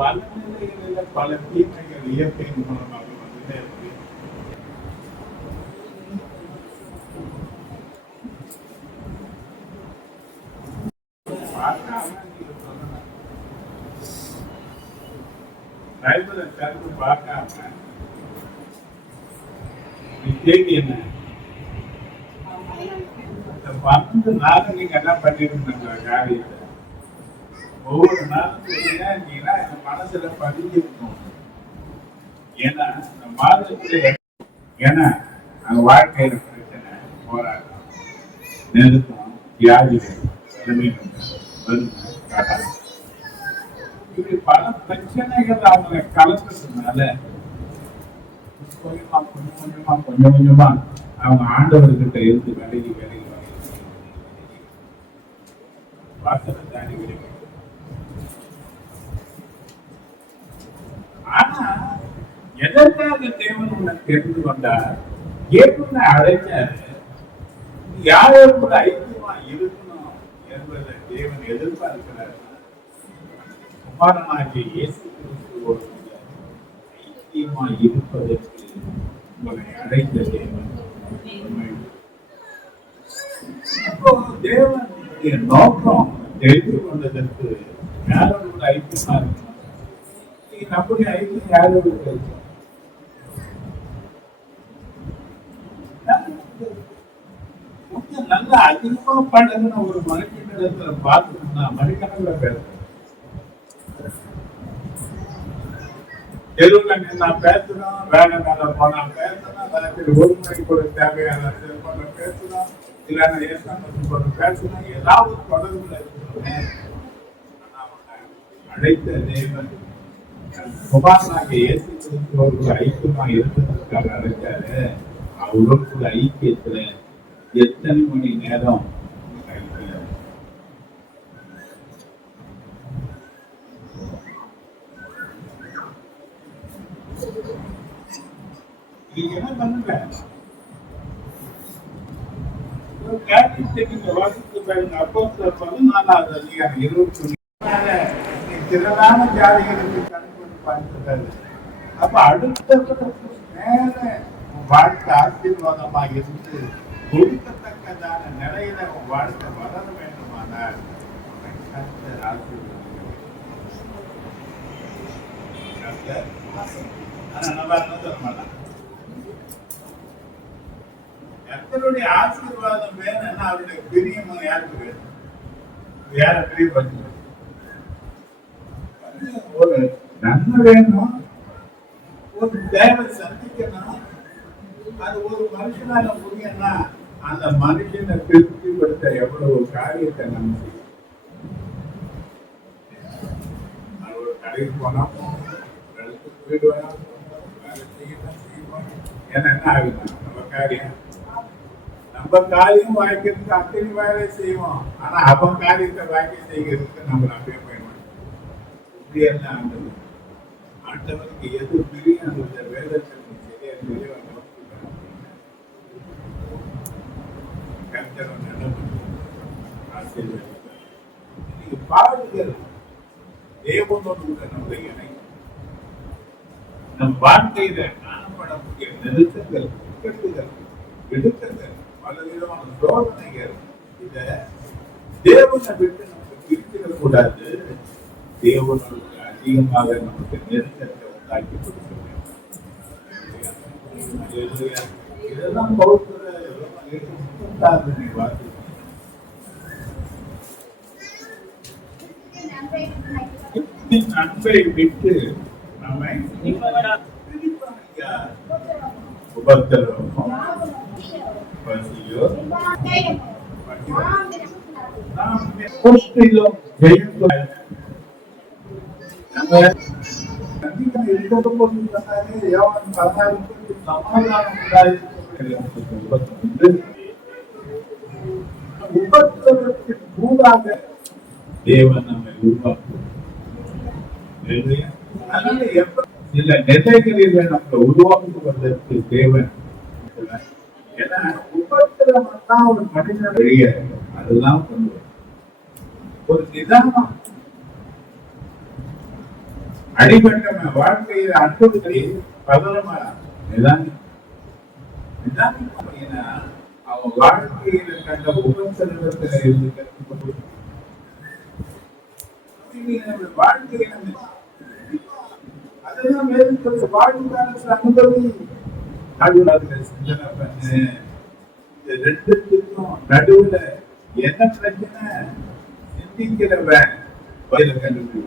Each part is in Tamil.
பல நிலைகளில பல தீமைகள் இயற்கையின் மூலமாக வந்துட்டே இருக்கு. பைபிளை கருத்து பார்க்காம கேள்வி என்ன? இந்த 12 நாள் நீங்க என்ன பண்ணிருந்தாங்க காரியத்தை ஒவ்வொரு நாளும் நீங்கன்னா இந்த மனசுல பதிஞ்சிருக்கணும். ஏன்னா இந்த மாதத்துல ஏன்னா அந்த வாழ்க்கையில பிரச்சனை, போராட்டம், நெருக்கம், வியாதிகள், வறுமை, கடன், இப்படி பல பிரச்சனைகள் அவங்களை கலந்ததுனால கொஞ்சம் கொஞ்சமா அவங்க ஆண்டவர்கிட்ட இருந்து விலகி வாசலை தாண்டி விலகி. ஆனா எதற்காக தேவன் உன்னை தெரிந்து கொண்டார், ஏற்கனவே அழைச்சாரு, யாரோடு கூட ஐக்கியமா இருக்கணும் என்பதை தேவன் எதிர்பார்க்கிறார். குமாரனாகிய இயேசு கிறிஸ்துவோடு ஐக்கியமா இருப்பதற்கு உங்களை அழைத்த தேவன். தேவனுடைய நோக்கம் தெரிந்து கொண்டதற்கு யாரோடு கூட ஐக்கியமா இருக்கணும். நம்முடைய ஐக்கியம் யாரோடு கிடைக்கும்? கொஞ்சம் நல்லா அதிகமா பழகின ஒரு மனுஷனிடத்துல பார்த்துக்கணும்னா மணிக்கணக்கில் பேசுறேன். தெருவுல நின்னா பேசுறோம், வேலை மேல போனா பேசுறோம், ஒரு மணிக்கு கூட தேவையான செல்போன்ல பேசுறோம், இல்லைன்னா எஸ்எம்எஸ் போட்டு பேசுறோம், ஏதாவது தொடர்புல இருக்கிறோம். அழைத்த தேவன் குமாரனாகிய இயேசு கிறிஸ்துவோடு ஐக்கியமா இருந்ததற்காக அழைச்சாரு. அவரோடு ஐக்கியத்துல எத்தனை மணி நேரம் நீங்க என்ன பண்ணுங்க? திரளான ஜாதிகளுக்கு கணக்கு பார்க்கிறது. அப்ப அடுத்த மேல வாழ்க்கை ஆசீர்வாதமா இருந்து கொடுக்கத்தக்கதான நிலையில வாழ்க்கை வளர வேண்டுமானால் கர்த்தருடைய ஆசீர்வாதம் வேணும்னா அவருடைய பிரியம் யாருக்கு வேணும்? யார பிரியப்படுத்த? ஒரு நன்மை வேணும், ஒரு தேவை சந்திக்கணும். அது ஒரு மனுஷனால முடியும்னா அந்த மனுஷனை திருப்திப்படுத்த எவ்வளவு காரியத்தை நம்ம செய்யணும். ஒரு கடைக்கு போனா வீடு வேணா வேலை செய்யணும். ஏன்னா என்ன ஆகுது? நம்ம காரியம் வாய்க்கிறதுக்கு அத்தனை வேலை செய்வோம். ஆனா அவன் காரியத்தை வாய்க்க செய்கிறதுக்கு நம்ம அப்படியே போயிடுவோம். ஆண்டவர் ஆண்டவருக்கு எது பிரியும் அந்த வேதத்தை சரியா தெரிய பாடுகள் தேவனோடு நம்முடைய இணை நம் வாழ்க்கையில காணப்படக்கூடிய நெருக்கங்கள், இக்கட்டுகள், இடுக்கங்கள், பல விதமான சோதனைகள், இத தேவனை விட்டு நமக்கு பிரித்திடக் கூடாது. தேவனுக்கு அதிகமாக நமக்கு நெருக்கத்தை உண்டாக்கி கொடுக்க வேண்டும். இதெல்லாம் வாக்கு அன்பை விட்டு நம்மை உபத்திரவம், பசியோ, உபத்திரவத்தின் கூடாக தேவன் நம்மை உருவாக்குவார். சில நிலைகளில் நம்மளை உருவாக்குவதற்கு தேவன். ஏன்னா உபத்திரவம் தான் ஒரு மனிதன் வெளியே அதெல்லாம் ஒரு நிதானம். அடிபட்டவன் வாழ்க்கையில அன்புகளை பதறமா நிதானி நிதானிப்பாங்கன்னா அவன் வாழ்க்கையில கண்ட உபசரகத்துல இருந்து கற்றுக்கொண்டு வாழ்க்கையில அதெல்லாம் வேறு வாழ்க்கையான அனுபவி சிந்தனை பண்ணு. இந்த ரெண்டுத்துக்கும் நடுவுல என்ன பிரச்சனை சிந்திக்கிறவன் கண்டுபிடி.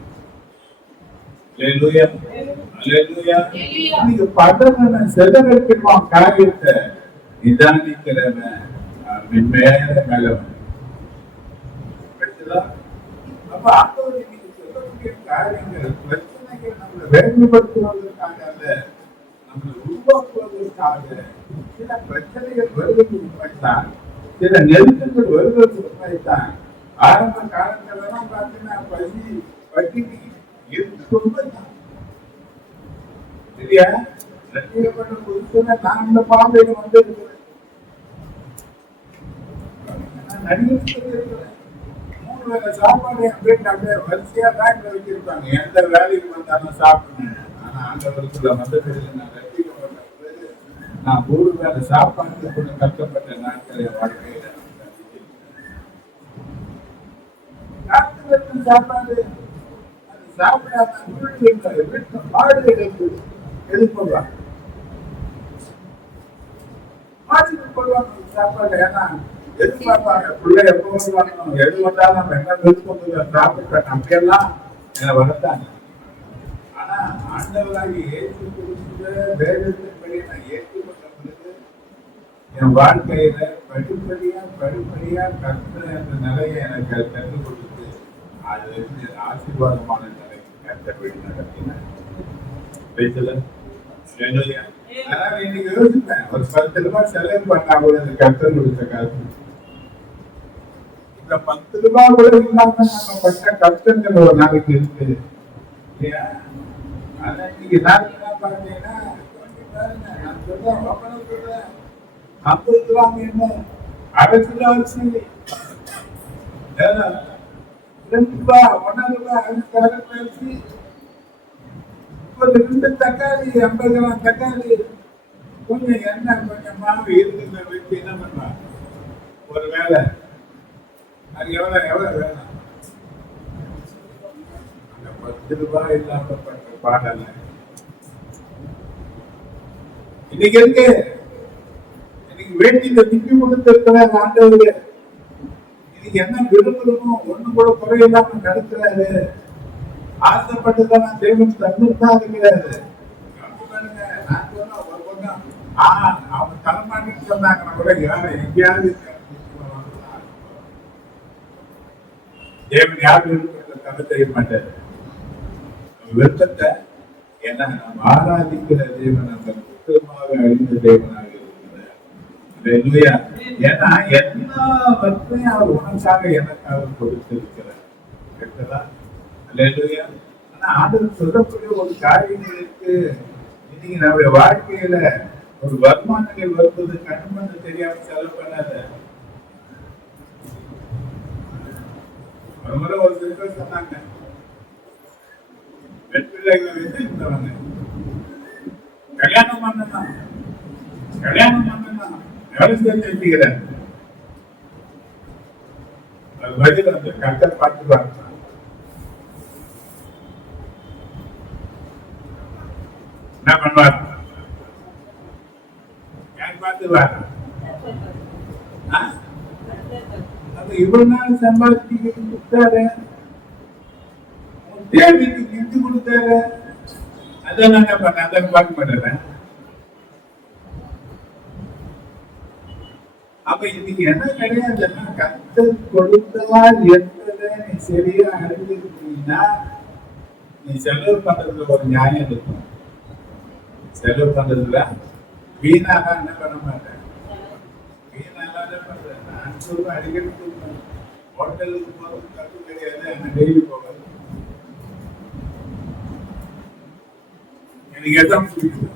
செலவழிப்பான் காரியத்தை நிதானிக்கிறவன் மேல மேலவன். அப்ப ஆண்டவர் இன்னைக்கு சொல்லக்கூடிய காரியங்கள் பிரச்சனைகள் நம்மளை வேதனைப்படுத்துவதற்காக அல்ல, நம்மளை உருவாக்குவதற்காக. சில பிரச்சனைகள் வருவது உண்மைத்தான், சில நெருக்கங்கள் வருவது உண்மைத்தான். ஆரம்ப காலங்களெல்லாம் பார்த்தீங்கன்னா பசி பட்டினி இல்லையா? ரட்சிக்கப்பட்ட புதுசுல நான் இந்த பாம்பையில வந்து இருக்கிறேன், மூணு வேலை சாப்பாடு என் வீட்டு அப்படியே வரிசையா பேக்ல வச்சிருப்பாங்க, எந்த வேலைக்கு வந்தாலும் சாப்பிடுங்க. ஆனா ஆண்டவருக்குள்ள வந்ததில்லை. நான் ரட்சிக்கப்பட்ட பிறகு நான் ஒரு வேலை சாப்பாட்டுக்குள்ள கஷ்டப்பட்ட நாட்களை வாழ்க்கையில சாப்பாடு சாப்பிடாம வீட்டு மாடு எதிர்கொள்வாங்க, மாட்டுக்கு கொள்வாங்க சாப்பாடு. ஏன்னா எதிர்பார்ப்பாங்க பிள்ளை எப்போ வரணும், எது வந்தாலும் நம்ம என்ன எதிர்கொண்டு சாப்பிட்ட நம்பியெல்லாம் என்னை வளர்த்தாங்க. ஆனா ஆண்டவராகி ஏற்று கொடுத்த வேதத்தின்படி நான் ஏற்றுக்கொண்ட பிறகு என் வாழ்க்கையில படிப்படியா கற்ற அந்த நிலையை எனக்கு கற்றுக் கொடுத்து அது ஆசீர்வாதமான நிலைக்கு கற்றபடி நடத்தினேன். இன்னைக்கு யோசிப்பேன், ஒரு 10 ரூபாய் செலவு பண்ணா கூட இந்த கற்றல் கொடுத்த காசு, இந்த 10 ரூபாய் கூட இல்லாம நம்ம பட்ட கஷ்டங்கள் ஒரு நாளைக்கு இருக்கு இல்லையா? ஆனா இன்னைக்கு நாளைக்கு பாத்தீங்கன்னா நான் சொல்றேன் 50 ரூபாய் என்ன அரை கிலோ அரிசி 2 ரூபாய் 1 ரூபாய் அரிசி, ஒரு 2 தக்காளி 50 கிராம் தக்காளி, கொஞ்சம் எண்ணெய் கொஞ்சம் மாவு இருக்குங்க வச்சு என்ன பண்ணுவாங்க ஒரு வேலை. அது எவ்வளவு வேணும்? அந்த 10 ரூபாய் இல்லாம பண்ற பாடல இன்னைக்கு இருக்கு. இன்னைக்கு வேண்டிய திப்பி கொடுத்திருக்கிற ஆண்டவரு இன்னைக்கு என்ன விரும்புறமோ ஒண்ணு கூட குறையில்லாம நடத்துறாரு. ஆசைப்பட்டுதான் தேவன் தந்துதான் இருக்கிறாரு. நான் சொன்ன ஒரு பக்கம் அவங்க தலைமாட்டின்னு சொன்னாங்கன்னா கூட யாரு எங்கேயாவது தேவன் யார் விருப்பத்தை தடை செய்ய மாட்டாரு. விருப்பத்தை ஏன்னா நம்ம ஆராதிக்கிற தேவன் அந்த புத்தகமாக அழிந்த தேவனாக இருக்கிறார். ஏன்னா எல்லாவற்றையும் அவர் உனக்காக எனக்காக கொடுத்திருக்கிறார். ஆனா ஆண்டவர் சொல்லக்கூடிய ஒரு காரியங்கள் இருக்கு. இன்னைக்கு நம்முடைய வாழ்க்கையில ஒரு வருமானங்கள் வருவது கண்மண்ணு தெரியாம செலவு பண்ணாத. ஒரு முறை ஒரு சிலர் சொன்னாங்க, வெற்றிலைகளை வந்து இருந்தவங்க கல்யாணம் பண்ணலாம் வேலை செஞ்சுக்கிறார். அது பதில் அந்த கர்த்தர் பார்த்துப்பாங்க. என்ன பண்ணுவார்? யார் பார்த்துவார்? இவ்வளவு நாள் சம்பாதிச்சு கொடுத்தாரு, தேவைக்கு கிஃப்ட் கொடுத்தாரு, அதை நான் என்ன பண்ண அதை பார்க்க மாட்டேன். அப்ப இன்னைக்கு என்ன கிடையாதுன்னா கர்த்தர் கொடுத்தவாள் என்பதை நீ சரியா அறிஞ்சிருக்கீங்கன்னா நீ செலவு பண்றதுல ஒரு நியாயம் இருக்கும். செலவு பண்றதுல வீணாக என்ன பண்ண மாட்டேன், வீணாக பண்றேன். நான் சொல்றேன் அடிக்கடி சொல்றேன், ஹோட்டலுக்கு போறது தப்பு கிடையாது, ஆனா டெய்லி போகாது. எனக்கு எதான் பிடிக்குது.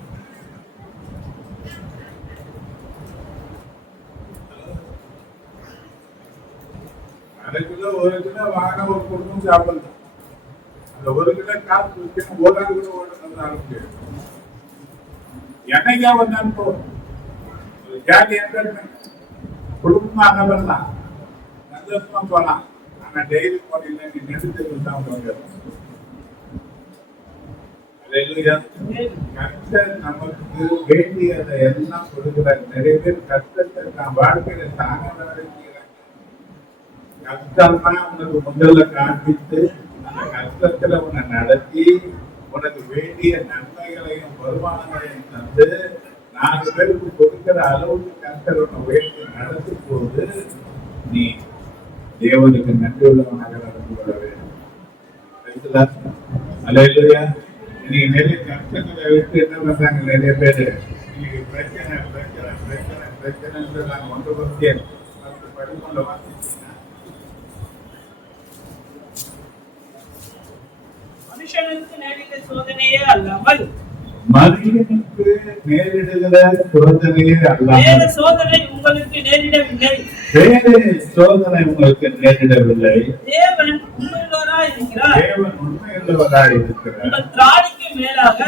அரை கிலோ 1 கிலோ வாங்க ஒரு குடும்பம் சாப்பிடலாம். இந்த 1 கிலோ காசு வச்சு ஒரு ஆள் கூட ஓடுறது ஆரம்பிச்சு என்னைக்கா வந்தாலும் போதும் ஜாலி என்டர்டைன்மெண்ட் குடும்பமா அங்கதான் சந்தோஷமா போலாம். ஆனா டெய்லி போனீங்கன்னா நீ நெடுத்து தான் போங்க. கர்த்தர் நமக்கு வேண்டியதை எல்லாம் கொடுக்கிறார். நிறைய பேர் கஷ்டத்தை நான் வாழ்க்கையில தாங்க கஷ்டம்னா உனக்கு முதல்ல காண்பித்து அந்த கஷ்டத்துல உன்னை நடத்தி உனக்கு வேண்டிய நன்மைகளையும் வருமானங்களையும் தந்து 4 பேருக்கு கொடுக்கிற அளவுக்கு கர்த்தர் உன்னை வேண்டி நடத்தும் போது நீ தேவனுக்கு நன்றி உள்ளவனாக நடந்து கொள்ள வேண்டும். அல்லேலூயா. நீ நிறைய கஷ்டங்களை விட்டு என்ன பண்றாங்க நிறைய பேரு இன்னைக்கு பிரச்சனை பிரச்சனை பிரச்சனை பிரச்சனை நாங்க ஒன்று பத்தியே படிமொழில வாசிச்சீங்கன்னா மனுஷனுக்கு நேரிட்ட சோதனையே அல்லாமல் மனிதனுக்கு நேரிடுகிற சோதனையே அல்லாமல் வேற சோதனை உங்களுக்கு நேரிடவில்லை. வேறு சோதனை உங்களுக்கு நேரிடவில்லை. தேவன் உண்மையுள்ளவராய் இருக்கிறார். தேவன் உண்மையுள்ளவராய் இருக்கிறார். உங்கள் திராணிக்கு மேலாக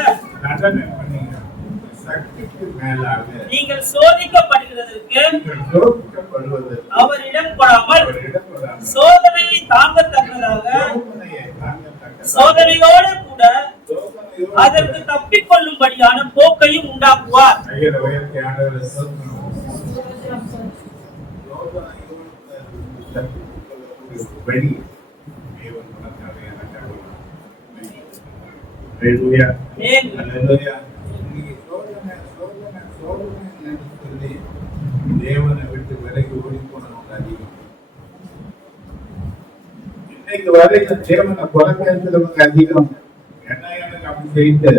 நடனை பண்ணுங்க. சக்திக்கு மேலாக நீங்கள் சோதிக்கப்படுகிறதற்கு அவரிடம் கொடாமல் சோதனையை தாங்கத்தக்கதாக சோதனையோடு கூட அதற்கு தப்பிக்கொள்ளும்படியான போக்கையும் உண்டாக்குவார். தேவனை விட்டு விலகி ஓடி போனவங்க அதிகம். இன்னைக்கு வரைக்கும் தேவனை குறை பேசுறவங்க அதிகம். என்ன எனக்கு அப்படி செய்து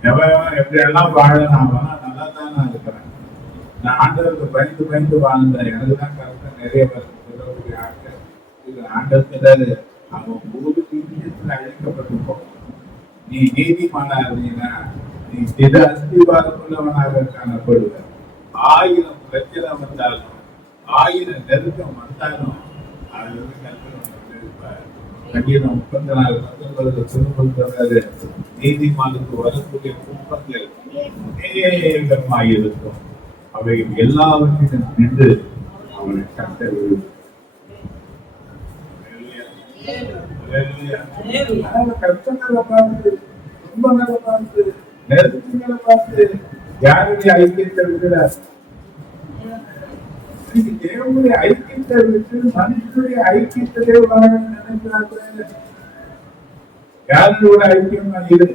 எவன் எப்படி எல்லாம் வாழலாம் நல்லா தான் நான் இருக்கிறேன். நான் ஆண்டவருக்கு பயந்து பயந்து வாழ்ந்தேன். எனக்கு தான் கரெக்டா நிறைய பேர் ஆட்கள் இது ஆண்டத்துல அவன் ஒரு விஷயத்துல அழைக்கப்பட்டு போகும். நீ நீதிமானா இருந்தீங்கன்னா நீ சில அஸ்திவாரமுள்ளவனாக காணப்படுவ. 1000 பிரச்சனை வந்தாலும் 1000 நெருக்கம் வந்தாலும் அது கண்டிப்பா 34 19 நீதிமானுக்கு வரக்கூடிய குப்பங்கள் ஏகமாயிருக்கும். அவை எல்லாவற்றிலும் நின்று அவனை கட்ட கஷ்டங்களை பார்த்து துன்பங்களை பார்த்து நெருக்கங்களை பார்த்து யாருடைய ஐக்கியத்தை விடுகிறார்? தேவனுடைய ஐக்கியத்தை விட்டு மனுஷனுடைய ஐக்கியத்திலே வாழ நினைக்கிறாங்க. யாரோட ஐக்கியமா இரு.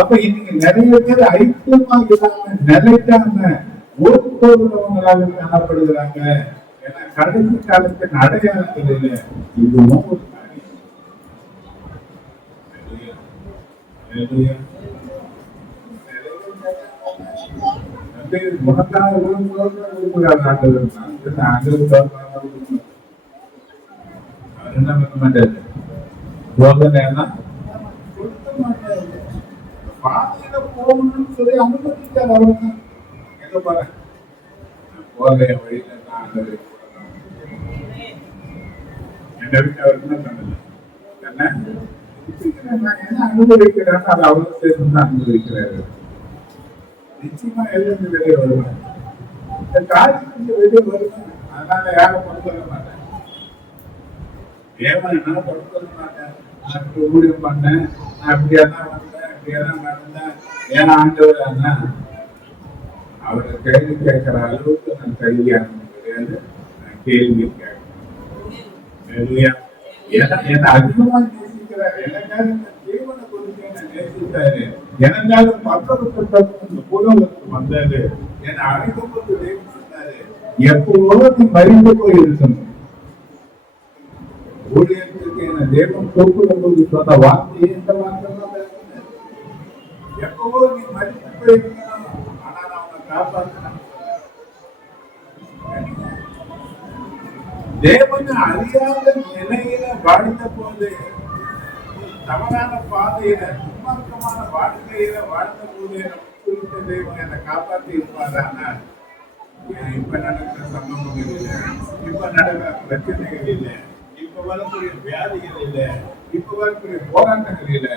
அப்ப இன்னைக்கு நிறைய பேர் ஐக்கியமா இல்லாம நிலைக்காம ஓட்டு போகிறவங்களாக காணப்படுகிறாங்க. ஏன்னா கடைசி காலத்தின் அடையாளத்தில் இல்லை. இதுவும் ஒரு காரியம். என்ன பண்ண மாட்டாரு சோதனை பாதையில போகணும்னு சொல்லி அனுமதிச்சார். அவர்தான் எங்க பாரு போக வழியில என்ன விட்டு அவருக்கு என்ன பண்ணல என்ன அனுபவிக்கிறாங்க. அது அவருக்கு சேர்ந்து அனுபவிக்கிறாரு. நிச்சயமா எழுந்து வெளியே வருவாங்க. இந்த காரியத்துக்கு வெளியே வருவாங்க. அதனால யாரும் கொண்டு வர மாட்டேன். தேவன் என்னால கொண்டு வர மாட்டேன். நான் இப்படி ஊழியம் பண்ணேன், நான் இப்படியெல்லாம் வந்தேன், இப்படியெல்லாம் நடந்தேன், ஏன்னா ஆண்டவர் அவரை கேள்வி கேட்கிற அளவுக்கு நான் கைதியானது கிடையாது. நான் கேள்வி கேட்கிறேன். என்ன அதிகமா நேசிக்கிறார். எனக்காக தேவனை கொடுத்து என்ன நேசித்தாரு. எனக்காக பக்கத்து பூலோகத்துக்கு வந்தாரு. என்னை அழைக்கும் போது தேவன் சொன்னாரு, எப்பவோ நீ மறிந்து போயிருக்கணும். ஊழியத்துக்கு என்ன தேவன் கூப்பிடும் போது சொன்ன வார்த்தை எந்த வார்த்தை எப்பவோ நீ மறித்து போயிருக்கணும். ஆனா நான் உன்னை காப்பாற்றினேன். தேவனை அறியாத நிலையில வாழ்ந்த போது தவறான பாதையில துன்மார்க்கமான வாழ்க்கையில வாழ்ந்த போது குறித்த தெய்வம் என்னை காப்பாற்றி இருப்பாரு. இப்ப நடக்கிற சம்பவங்கள் இல்லை, இப்ப நடக்கிற பிரச்சனைகள் இல்லை, இப்ப இப்ப வரக்கூடிய வியாதிகள் இல்ல, இப்ப வரக்கூடிய போராட்டங்கள் இல்ல,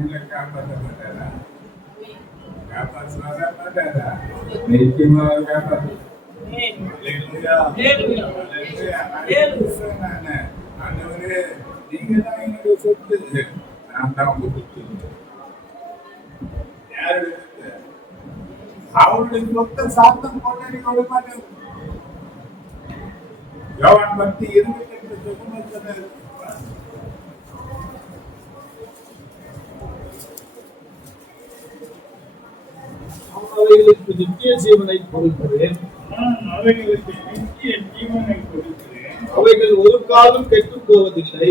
என்ன காப்பாற்ற மாட்டாரா? காப்பாற்ற மாட்டாரா? நிச்சயமாக காப்பாற்ற. அல்லேலூயா. அல்லேலூயா. நானு ஆண்டவரே, நீங்க தான் என்னுடைய சொத்து, நான் தான் உங்க சொத்து. யாருடைய சொத்து? அவருடைய சொத்தை சாத்தம் போட்டு நீங்க விட மாட்டேன். யோவான் 10:28 சொன்னார். அவைகளுக்கு நித்திய ஜீவனை கொடுக்கிறேன், அவைகளுக்கு நித்திய ஜீவனை கொடுக்கிறேன், அவைகள் ஒரு காலம் கெட்டுப் போவதில்லை,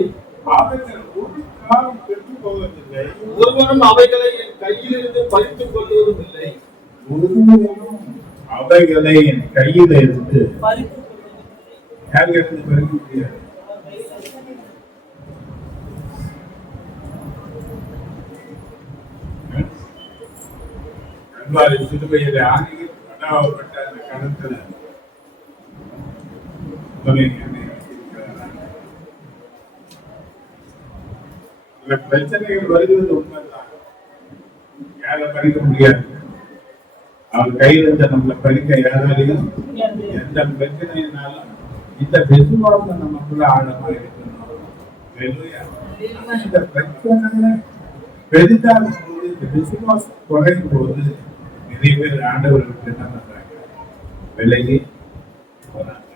அவைகள் ஒரு காலம் கெட்டுப் போவதில்லை, ஒருவனும் அவைகளை என் கையிலிருந்து பறித்துக் கொள்வதும் இல்லை. ஒருவரும் அவைகளை என் கையில இருந்து யாருக்கு பறிக்க முடியாது. கல்வாரி சிலுவையிலே ஆணியில் அடாவப்பட்ட அந்த கணத்துல இந்த பிரச்சனைகள் வருகிறது உண்மைதான், யாரை பறிக்க முடியாது. அவர் கையில் இருந்த நம்மளை பறிக்க யாராலையும் எந்த பிரச்சனையினாலும் இந்த விசுவாசம் நமக்குள்ள ஆழமா இருக்கணும். இந்த பிரச்சனை பெரிதாகும் போது, இந்த விசுவாசம் குறையும் போது நிறைய பேர் ஆண்டவர்களுக்கு என்ன பண்றாங்க? விலகி போறாங்க.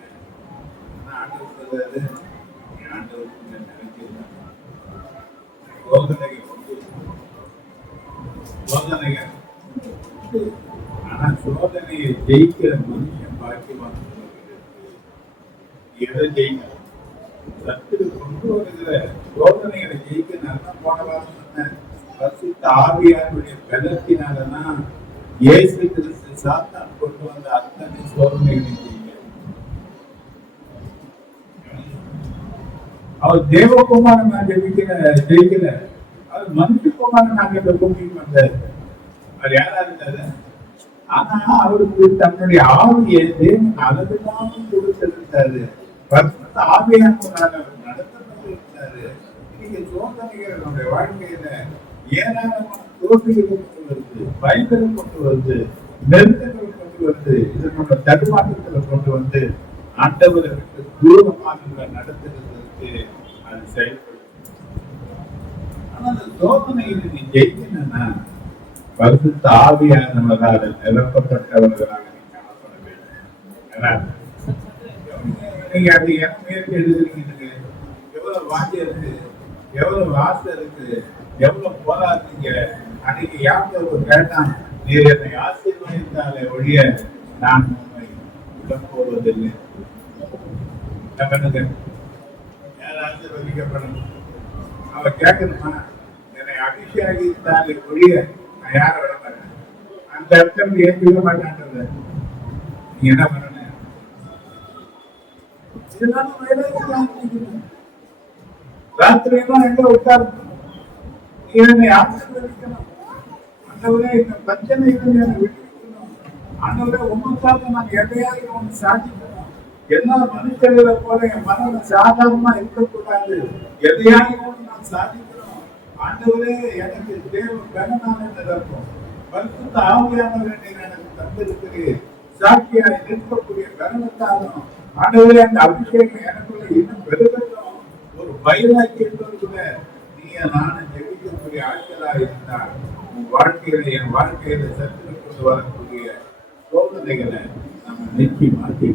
ஆண்டவர் சொல்றாரு, ஆண்டவருக்கு நினைக்கிறாங்க சோதனைகள். ஆனா சோதனையை ஜெயிக்கிற மனுஷன் பாக்கியவான். எதை ஜெயிக்கணும்? சத்துரு கொண்டு வருகிற சோதனைகளை ஜெயிக்க நல்லா போன வாரம் சொன்னேன். பரிசுத்த ஆவியாருடைய பலத்தினாலதான் இயேசு கிறிஸ்து சாத்தான் கொண்டு வந்த அத்தனை சோதனைகளை ஜெயிக்க. அவர் தேவகுமாரன் நான் ஜெயிக்கல, அவர் மனுஷகுமாரன் நாங்க இந்த பூமிக்கு வந்தார். அவர் யாரா இருந்தாரு? ஆனா அவருக்கு தன்னுடைய ஆவியை தேவன் அளவில்லாமல் கொடுத்திருந்தாரு. பரிசுத்த ஆவியானவரால் அவர் நடத்தப்பட்டு இருந்தாரு. இன்னைக்கு சோதனைகள் நம்முடைய வாழ்க்கையில ஏராளமான தோல்விகள் கொண்டு வருது, பயங்கள் கொண்டு வருது, நெருக்கங்கள் கொண்டு வருது. இது நம்ம தடுமாற்றத்துல கொண்டு வந்து ஆண்டவரை விட்டு தூரமாக நடத்துறதுக்கு அது செயல்படும். ஆனா அந்த சோதனையில் நீ ஜெயிக்கணும்னா பரிசுத்த ஆவியானவரால் நிரப்பப்பட்டவர்களாக நீ காணப்பட வேண்டும். நீங்க அது முயற்சி எழுதுறீங்க, எவ்வளவு வாஞ்சி இருக்கு, எவ்வளவு ஆசை இருக்கு, எவ்வளவு போராடுறீங்க. அன்னைக்கு யாருக்கு கேட்டான், நீர் என்னை ஆசீர்வதித்தாலே ஒழிய நான் உண்மை உடன் போவதில்லை. யார் ஆசீர்வதிக்கப்படணும்? அவ கேட்கணுமா, என்னை அபிஷேகித்தாலே ஒழிய நான் யாரை விட மாட்டேன். அந்த அர்த்தம் ஏற்க மாட்டான்றது. நீங்க என்ன பண்ணணும்? ராத்திரி எல்லாம் எங்க உட்கார்ந்து என்னை ஆசீர்வதிக்கணும். ஆண்டவரே, இந்த பிரச்சனை இருந்து என்னை விட்டுவிக்கணும். ஆண்டவரே, உமக்காக நான் எதையாவது ஒன்று சாதிக்கணும். எல்லா மனுஷர்களை போல என் மனம் சாதாரணமா இருக்கக்கூடாது. எதையாவது ஒன்று நான் சாதிக்கணும். ஆண்டவரே, எனக்கு தேவ பலனான நிரப்பும். பரிசுத்த ஆவியானவரை நீர் எனக்கு தந்திருக்கிறீர். சாட்சியாய் நிற்கக்கூடிய பலனத்தாலும் ஆண்டவரே, அந்த அபிஷேகம் எனக்குள்ள இன்னும் பெருகட்டும். ஒரு வைராக்கியத்தோடு கூட நீ நானும் ஜெபிக்கக்கூடிய ஆட்களா இருந்தால் உன் வாழ்க்கையில என் வாழ்க்கையில சற்று கொண்டு வரக்கூடிய சோதனைகளை நம்ம நீக்கி மாற்றி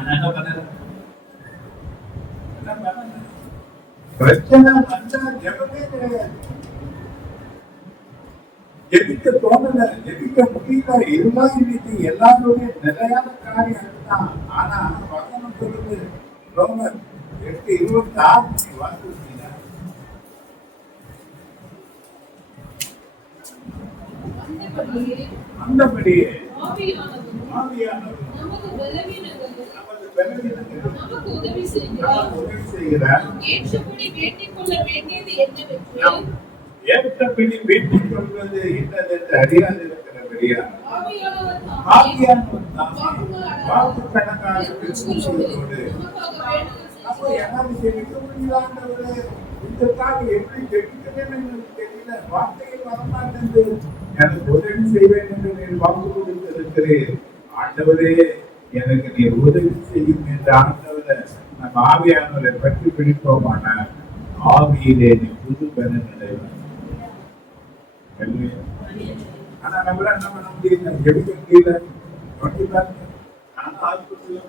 என்ன பண்ண பிரச்சனை வந்தா ஜெபமே கிடையாது. ஜெபிக்க தோணல, ஜெபிக்க முடியல. இதுதான் இன்னைக்கு எல்லாருடைய நிலையான காரியம் தான். ஆனா வசனம் சொல்லுது, ரோமர் 8:26 வாசிச்சீங்க. அந்தபடியே ஆவியானவர் நமது பலவீனங்களில் நமக்கு உதவி செய்கிறார். ஏற்றபடி வேண்டிக் கொள்ள வேண்டியது என்னவென்றால், ஏற்றபடி வேண்டிக் கொள்வது என்னதென்று அறியாதிருக்கிறபடியா ஆவியானவர் வாக்கு கணக்காக பேசுவதோடு அப்போ என்னால ஜெபிக்க முடியல ஆண்டவரே. இதற்காக எப்படி ஜெபிக்கிறேன்னு எனக்கு தெரியல. வார்த்தையில் வரமாட்டேங்குது. எனக்கு உதவி செய்வேன் என்று நீர் வாக்கு கொடுத்திருக்கிறீர். ஆண்டவரே, எனக்கு நீர் உதவி செய்யும் என்று ஆண்டவரை நம்ம ஆவியானவரை பற்றி பிடிப்போமானால் ஆவியிலே நீ புது பலன் அடைவாய். ஆனா நம்மளால என்ன பண்ண முடியல, ஜெபிக்க முடியல. ஆனா ஆஸ்பத்திரியில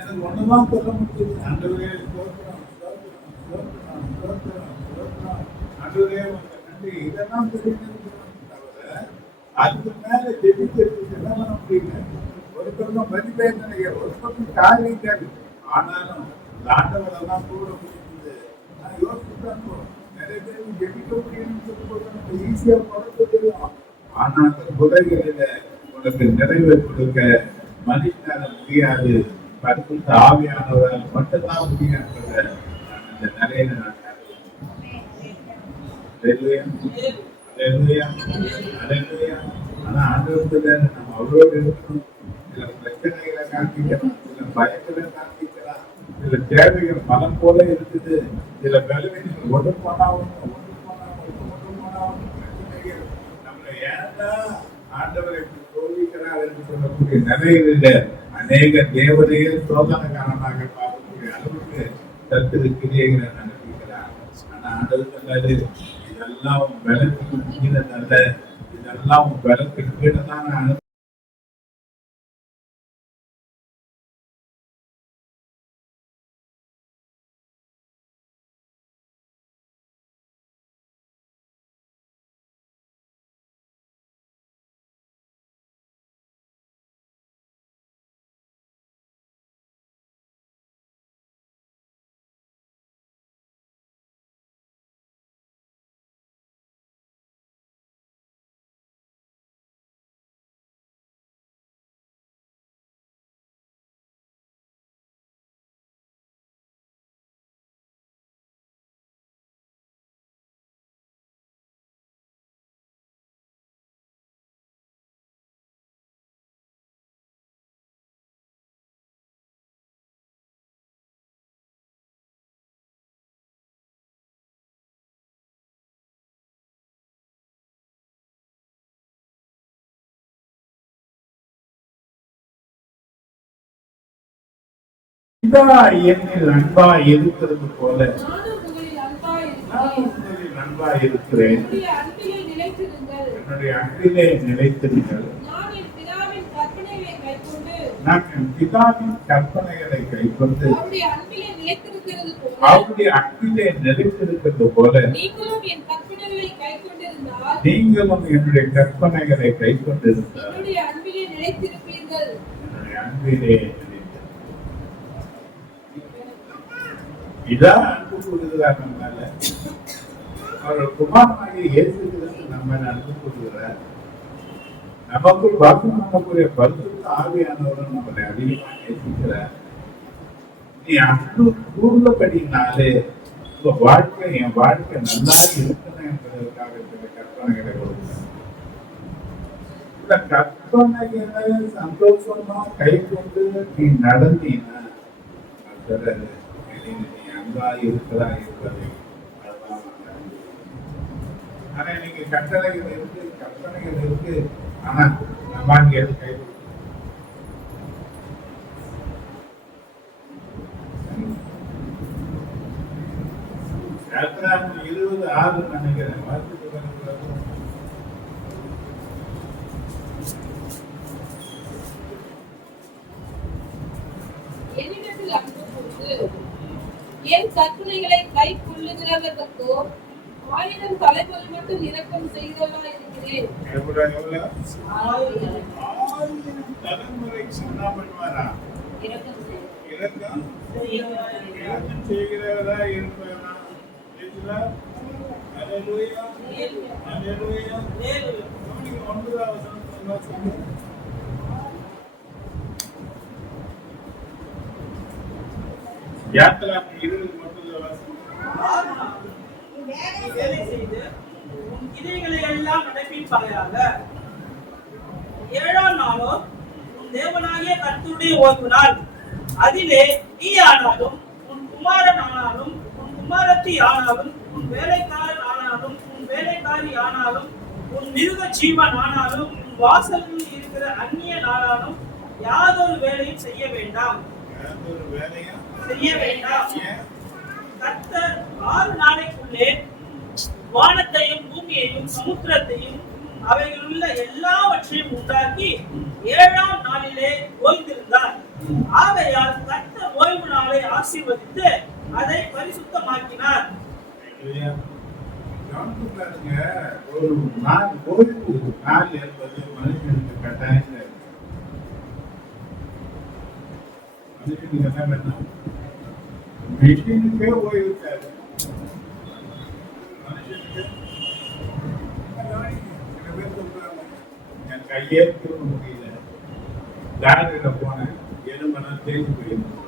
எனக்கு ஒண்ணுதான் சொல்ல முடியுது. ஆண்டவரே ஸ்தோத்திரம், ஸ்தோத்திரம், ஸ்தோத்திரம், ஸ்தோத்திரம், ஸ்தோத்திரம். ஆண்டவரே உமக்கு நன்றி. இதெல்லாம் சொல்லிட்டு தவிர அதுக்கு மேல ஜெபிக்கிறதுக்கு என்ன பண்ண முடியல. ஒரு பக்கம் மதிப்பேதனைகள், ஒரு பக்கம் காரியங்கள். ஆனாலும் ஆண்டவரெல்லாம் கூட முடியுது. நான் யோசிச்சுதான் நிறைய பேருக்கு ஜெபிக்க முடியும்னு சொல்லும்போது நம்ம ஈஸியா பழக்க தெரியும். ஆனா அந்த குறைகளில உனக்கு நிறைவை கொடுக்க மனுஷனால முடியாது. பரிசுத்த ஆவியானவரால் மட்டும்தான் முடியாத அந்த நிலையில நான் ஆனா ஆண்டவரத்துல நம்ம அவரோடு இருக்கணும். சில பிரச்சனைகளை காண்பிக்கலாம், சில பயங்களை காண்பிக்கலாம், சில தேவைகள் பலம் போல இருக்குது, சில பலவீனங்கள் ஒன்று போனா பிரச்சனைகள் நம்மளை ஏன்னா ஆண்டவர் எப்படி சோதிக்கிறார் என்று சொல்லக்கூடிய நிலையில அநேக தேவதையை சோதனைக்காரனாக பார்க்கக்கூடிய அளவுக்கு தத்துவ கிரியைகளை நடத்துகிறார். ஆனா ஆண்டவர் சொன்னாரு, இதெல்லாம் பலத்துக்கு கீழே, இதெல்லாம் பலத்துக்கு கீழே தான் நான் என்னில் அன்பா இருக்கிறது போல நான் உங்களில் அன்பா இருக்கிறேன். என்னுடைய அன்பிலே நிலைத்திருங்கள். நான் என் பிதாவின் கற்பனைகளை கைக்கொண்டு அவருடைய அன்பிலே நிலைத்திருக்கிறது போல நீங்களும் என்னுடைய கற்பனைகளை கைக்கொண்டிருந்தால் என்னுடைய அன்பிலே இதான் அன்பு கூறுகிறார். நம்மால அவர் குமாரனாகிய இயேசு கிறிஸ்து நம்ம அன்பு கூறுகிறார். நமக்குள் வாசம் பண்ணக்கூடிய பரிசுத்த ஆவியானவரும் நம்மளை அதிகமாக நேசிக்கிறார். நீ அன்பு கூறுபடினாலே உங்க வாழ்க்கை, என் வாழ்க்கை நல்லா இருக்கணும் என்பதற்காக சில கற்பனைகளை கொடுக்கிறார். இந்த கற்பனைகளை சந்தோஷமா கை கொண்டு நீ நடந்தீன்னா இருக்கிறாய் என்பதை ஆனா நீங்க கட்டளைகள் இருக்கு, கற்பனைகள் இருக்கு, ஆனா நம்பாங்க கை 20:6 நினைக்கிறேன். என் கற்பனைகளை கை கொள்ளுகிறவர்களுக்கோ 1000 தலைமுறை மட்டும் இரக்கம் செய்கிறவா இருக்கிறேன். இரக்கம் செய்கிறவரா இருப்பவனா? அல்லேலூயா, அல்லேலூயா. 9வது வசனம் யாத்திரா 20 வேலை செய்து உன் கிரியைகளை எல்லாம் நடப்பிப்பாயாக. 7ஆம் நாளோ உன் தேவனாகிய கர்த்தருடைய ஓய்வு நாள். அதிலே நீ ஆனாலும் உன் குமாரன் ஆனாலும் உன் குமாரத்தி ஆனாலும் உன் வேலைக்காரன் ஆனாலும் உன் வேலைக்காரி ஆனாலும் உன் மிருக ஜீவன் ஆனாலும் உன் வாசலில் இருக்கிற அந்நியன் ஆனாலும் யாதொரு வேலையும் செய்ய வேண்டாம். கர்த்தர் 6 நாளைக்குள்ளே வானத்தையும் பூமியையும் சமுத்திரத்தையும் அவைகளுள்ள எல்லாவற்றையும் உண்டாக்கி 7ஆம் நாளிலே ஓய்ந்திருந்தார். ஆகையால் கர்த்தர் ஓய்வு நாளை ஆசீர்வதித்து அதை பரிசுத்தமாக்கினார். ஒரு நாள் ஓய்வு நாள் என்பது மனுஷனுக்கு கட்டாயம். மனுஷனுக்கு என்ன வேணும்? மிஷினுக்கே ஓய்வு தேவை. மனுஷனுக்கு என் கையே திரும்ப முடியல, டாக்டர்கிட்ட போனேன், எலும்பெல்லாம் தேய்ச்சி போயிருந்தேன்.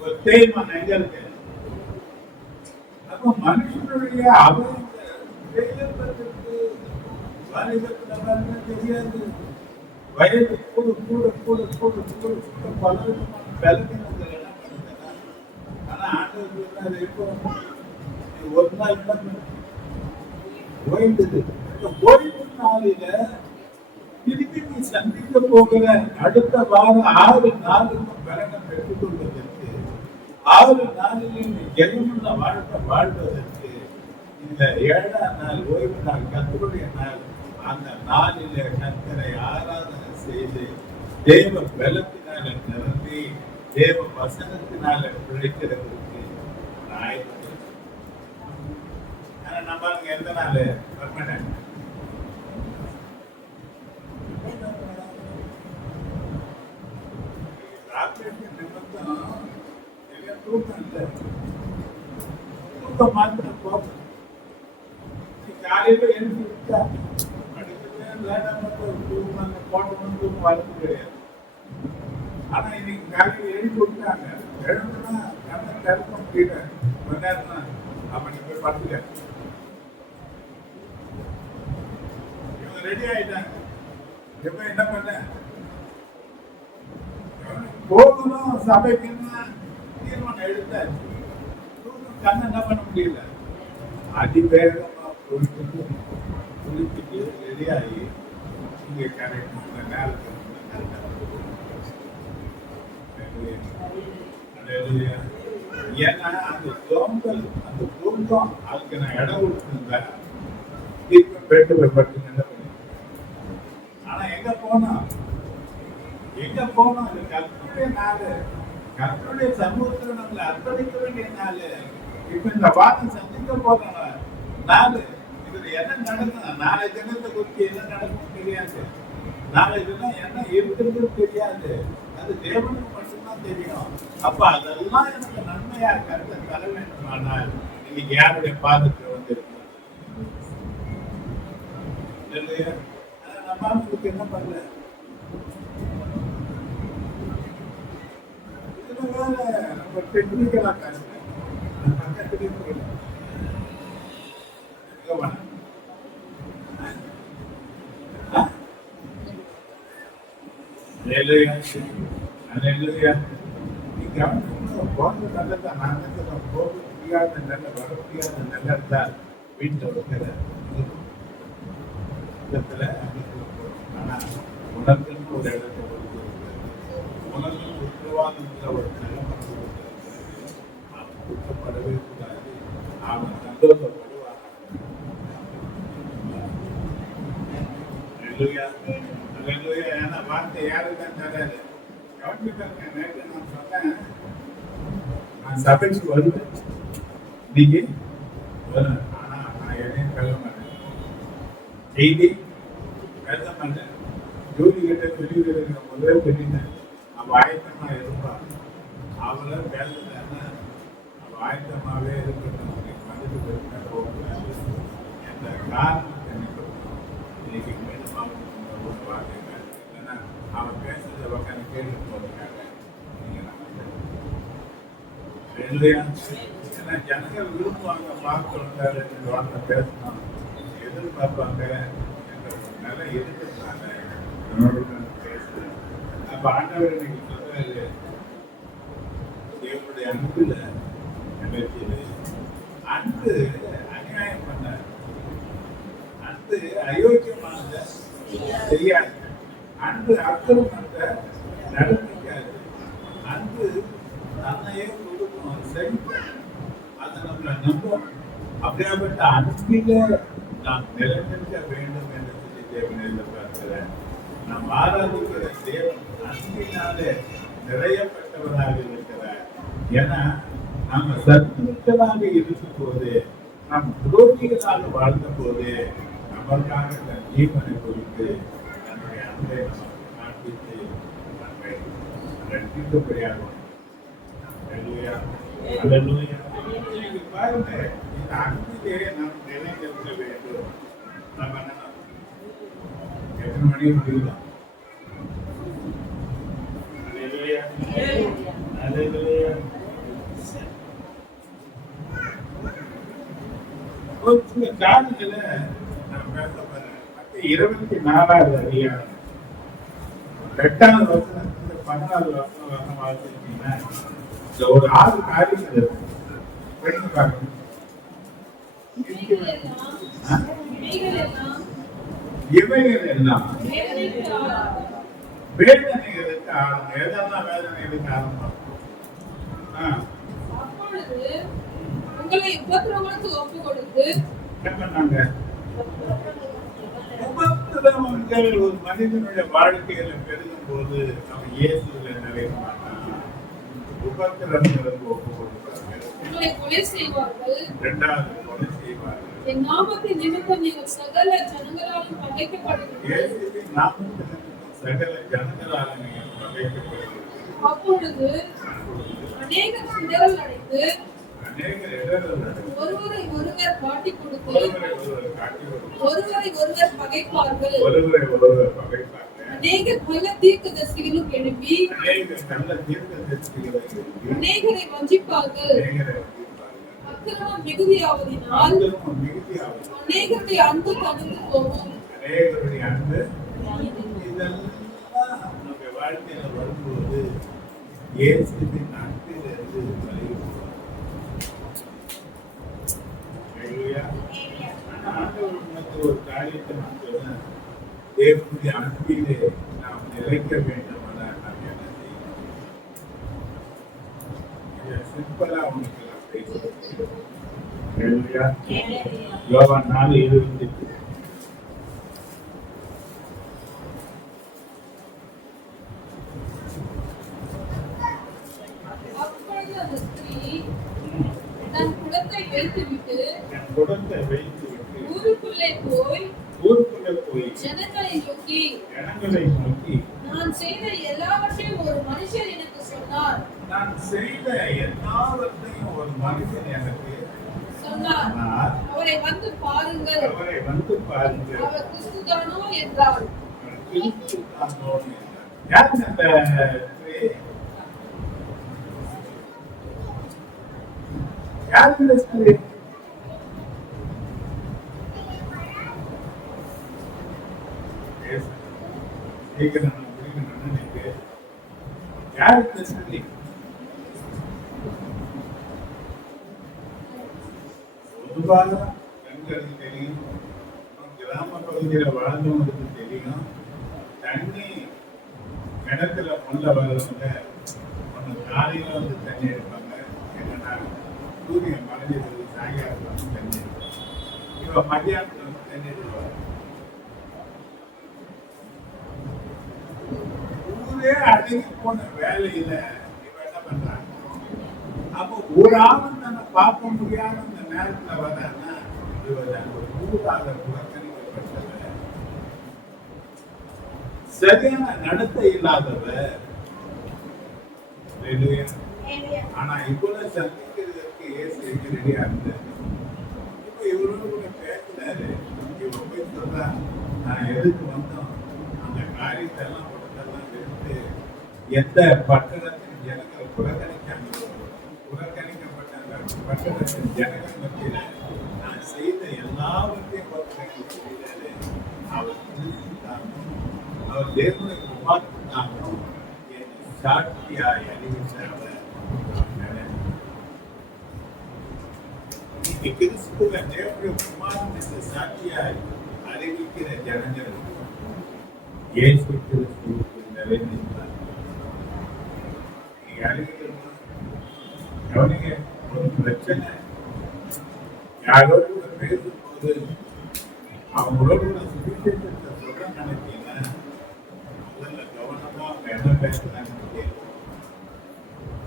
ஒரு தேய்மான் எங்க இருக்கு? அப்ப மனுஷனுடைய தெரியாது. வயது கூட கூட கூட கூட கூட கூட பல விதமான ஆனா ஆண்டவர் இருக்கும் ஒரு நாள் ஓய்ந்தது. ஓய்வு நாளில திருப்பி நீ சந்திக்க போகிற அடுத்த வாரம் 6 நாளுக்கு பலனை பெற்றுக் கொள்வதற்கு, 6 நாளிலே நீ ஜெயமுள்ள வாழ்க்கை வாழ்வதற்கு இந்த 7ஆம் நாள் ஓய்வு நாள் கர்த்தருடைய நாள். அந்த நாளிலே கர்த்தரை ஆராதனை செய்து தேவ பலத்தினால நிரம்பி தேவ வசனத்தினால பிழைக்கிறதுக்கு ஆயத்தம். ஆனா நம்மளுக்கு எந்த நாள் பர்மனன்ட்? நிமித்தம் தூக்கம் இல்லை, தூக்கம் மாத்திரம் போகும். காலையில எழுதி விட்டா ஆனா இன்னைக்கு காலையில் எழுதி விட்டாங்க, எழுதுனா கண்ணை திறக்க முடியல, கொஞ்ச நேரம் தான். அப்ப நீ போய் பார்த்துக்க, இவங்க ரெடி ஆயிட்டாங்க. எப்ப என்ன பண்ண போகணும் சபைக்குன்னா தீர்மானம் எடுத்தாச்சு. கண்ணை என்ன பண்ண முடியல, அதிவேகமா போயிட்டு குளிச்சுட்டு ரெடியாகி இங்கே கரெக்ட் அந்த நேரத்தில் ஏன்னா அந்த சோம்பல் அந்த தூக்கம் அதுக்கு நான் இடம் கொடுத்துருந்தேன், தீர்க்கம் பெற்றுப்பட்டு என்ன பண்ணி. ஆனா எங்க போனோம் அது கர்த்தருடைய நாள், கர்த்தருடைய சமூகத்தில் நம்மளை அர்ப்பணிக்க வேண்டிய நாள். இப்ப இந்த வாரம் சந்திக்க போற நாள். இதுல என்ன நடக்கும், நாளை தினத்தை குறித்து என்ன நடக்கும் தெரியாது, நாளை தினம் என்ன இருக்கிறது தெரியாது, அது தேவனுக்கு மட்டும்தான் தெரியும். அப்ப அதெல்லாம் எனக்கு நன்மையா கருத்தை தர வேண்டுமானால் இன்னைக்கு யாருடைய பாதத்தில் வந்திருக்கோம் இல்லையா? நம்ம இதுக்கு என்ன பண்ணல, இதுல வேற நம்ம டெக்னிக்கலா கருத்து பக்கத்துலேயே போயிடலாம். வீட்டில் இருக்கிற ஆனா உனக்குன்னு ஒரு இடத்தை கொடுத்து, உனக்கு உத்தரவாதத்தில் ஒரு நிலைமை அவன் குற்றப்படவே கூடாது, அவன் சந்தோஷப்படுவான். ஏன்னா வார்த்தை யாருக்கும் தராது. கவனிப்பாங்க, நேற்று நான் சொன்னேன், நான் சபைக்கு வருவேன், இன்னைக்கு வருவேன், ஆனா நான் எதையும் கல்ல மாட்டேன், செய்தி கருத மாட்டேன். ஜோதி கிட்ட சொல்லிடுற முதல்ல சொல்லிட்டேன், அவ ஆயத்தமா இருப்பான், அவளை பேசுறேன்னா அவ ஆயத்தமாவே இருக்கட்டும், மதிப்பு போகக்கூடாது என்ற காரணத்தை நினைக்கணும். இன்னைக்கு மேலும் ஒரு வார்த்தை இல்லைன்னா அவன் பேசுறத உட்காந்து கேட்டு போறதுக்காக நீங்க ஏன்னா ஜனங்கள் விரும்புவாங்க, பார்க்கிறாரு வார்த்தை பேசணும் எதிர்பார்ப்பாங்க என்ற ஒரு நிலை இருக்கிறதுனால பேசுறேன். ஆண்டவர் இன்னைக்கு சொல்றாரு, தேவனுடைய அன்புல நிகழ்ச்சியில அன்பு அநியாயம் பண்ணார், அன்பு அயோக்கியமானத செய்யாது, அன்பு அக்கிரமத்தை நடப்பிக்காது, அன்பு தன்னையே கொடுக்கும், செழிக்கும், அதை நம்மளை நம்பும். அப்படியாப்பட்ட அன்பில நாம் நிலைநிற்க வேண்டும் என்று சொல்லி தேவன் எதிர்பார்க்கிறேன். நாம் ஆராதிக்கிற தேவன் அன்பினாலே நிறையப்பட்டவராக இருக்கிறார். ஏன்னா நம்ம சத்துருக்களாக இருக்கும் போது, நம் துரோகிகளாக வாழ்ந்த போது, நமக்காக தன் ஜீவனை குறித்து தன்னுடைய அன்பை நமக்கு காண்பித்து நம்மை ரட்சிக்கும்படியாகும். அல்லேலூயா, அல்லேலூயா. நீங்க பாருங்க, இந்த அன்பிலே நாம் நிலைநிற்க வேண்டும். நம்ம எத்தனை மணி முடியலாம்? அல்லேலூயா, அல்லேலூயா. ஒரு சில காரியங்களை நான் பேச போறேன். 24வது அதிகாரம் 8வது வசனத்துல 16வது வசனம் வாசிச்சீங்கன்னா இந்த ஒரு 6 காரியங்கள் இருக்கு. படித்து பார்க்கணும். இவைகள் எல்லாம் வேதனைகளுக்கு ஆரம்பம். எதெல்லாம் வேதனைகளுக்கு ஆரம்பம்? அப்பொழுது உங்களை உபத்திரவங்களுக்கு ஒப்பு கொடுத்து என்ன பண்ணாங்க? உபத்திரவங்கள் ஒரு மனிதனுடைய வாழ்க்கையில பெருகும் போது அவன் இயேசுல நிறைய மாட்டான். உபத்திரவங்களுக்கு ஒப்பு கொடுப்பார்கள். உங்களை கொலை செய்வார்கள். 2வது கொலை செய்வார்கள். என் நாமத்தின் நிமித்தம் நீங்கள் சகல ஜனங்களாலும் பகைக்கப்படுவீர்கள். இயேசுவின் நாமத்தின் நிமித்தம் சகல ஜனங்களாலும் நீங்கள் பகைக்கப்படுவீர்கள். அப்பொழுது அநேகர் சிதறல் அடைந்து ஒருவரை ஒருவர் காட்டிக் கொடுத்து ஒருவரை ஒருவர் பகைப்பார்கள். அநேகர் கள்ள தீர்க்கதரிசிகளும் எழுப்பி அநேகரை வஞ்சிப்பார்கள். அக்கிரமம் மிகுதியாவதினால் அநேகருடைய அன்பு தணிந்து போகும். வாழ்க்கையில வரும்போது இயேசுவின் அன்பிலிருந்து விலகிப்போம். ஒரு காரியத்தை நான் சொன்னேன், தேவனுடைய அன்பிலே நாம் நிலைக்க வேண்டும். நாம் என்ன செய்யணும்? சிம்பிளா உங்களுக்கு நான் பேசுறேன். யோவான் 4:28. ஊருக்குள்ளே போய் ஜனங்களை நோக்கி நான் செய்த எல்லாவற்றையும் ஒரு மனுஷர் எனக்கு சொன்னார். அவரை வந்து பாருங்கள். அவர் கிறிஸ்துதானோ என்றார். பொதுவாக பெண்களுக்கு தெரியும், கிராம பகுதியில வாழ்ந்தவங்களுக்கு தெரியும், தண்ணி கிணத்துல கொள்ள வர்றவங்க ஒன்று காலையில வந்து தண்ணி எடுப்பாங்க. என்னன்னா சூரியன் மறைஞ்சது சாயங்காலத்துல வந்து தண்ணி எடுப்பாங்க. இவ மத்தியானத்துல வந்து தண்ணி எடுப்பாங்க. ஊரே அடங்கி போன வேலையில இவ என்ன பண்றாங்க? அப்போ ஒரு ஆளும் தன்னை பார்க்க முடியாத அந்த நேரத்துல வர்றான்னா இவர் ஒரு ஊராக புறக்கணிக்கப்பட்டவர், சரியான நடத்தை இல்லாதவர். ஆனா இவ்வளவு சந்திக்கிறதுக்கு இயேசு ரெடியா இருந்தாரு. இப்ப இவரோட கூட பேசினாரு. இவ போய் சொல்றா, நான் எதுக்கு வந்தோம், அந்த காரியத்தை எல்லாம் கொடுத்தெல்லாம் எடுத்து எந்த பட்டணத்தின் ஜனங்களை புறக்கணிக்காங்களோ, புறக்கணிக்கப்பட்ட அந்த பட்டணத்தின் ஜனங்கள் மத்தியில நான் செய்த எல்லாவற்றையும் புறக்கணிக்க செய்தாரு. அவர் அவர் தேவனுடைய குமாரன். சாட்சியாய் அறிவித்த அவர் இன்னைக்கு கிறிஸ்துவ தேவனுடைய குமாரனுக்கு சாட்சியாய் அறிவிக்கிற ஜனங்கள் இயேசு கிறிஸ்துவுக்கு நிறைந்திருந்தார். நீங்க அறிவிக்கிறோம். கவனிங்க, ஒரு பிரச்சனை யாரோடு கூட பேசும்போது அவங்களோட கூட சுவிசேஷத்தை சொல்ல நினைச்சீங்கன்னா முதல்ல கவனமா அவங்க என்ன பேசுறாங்கன்னு கேட்கணும்.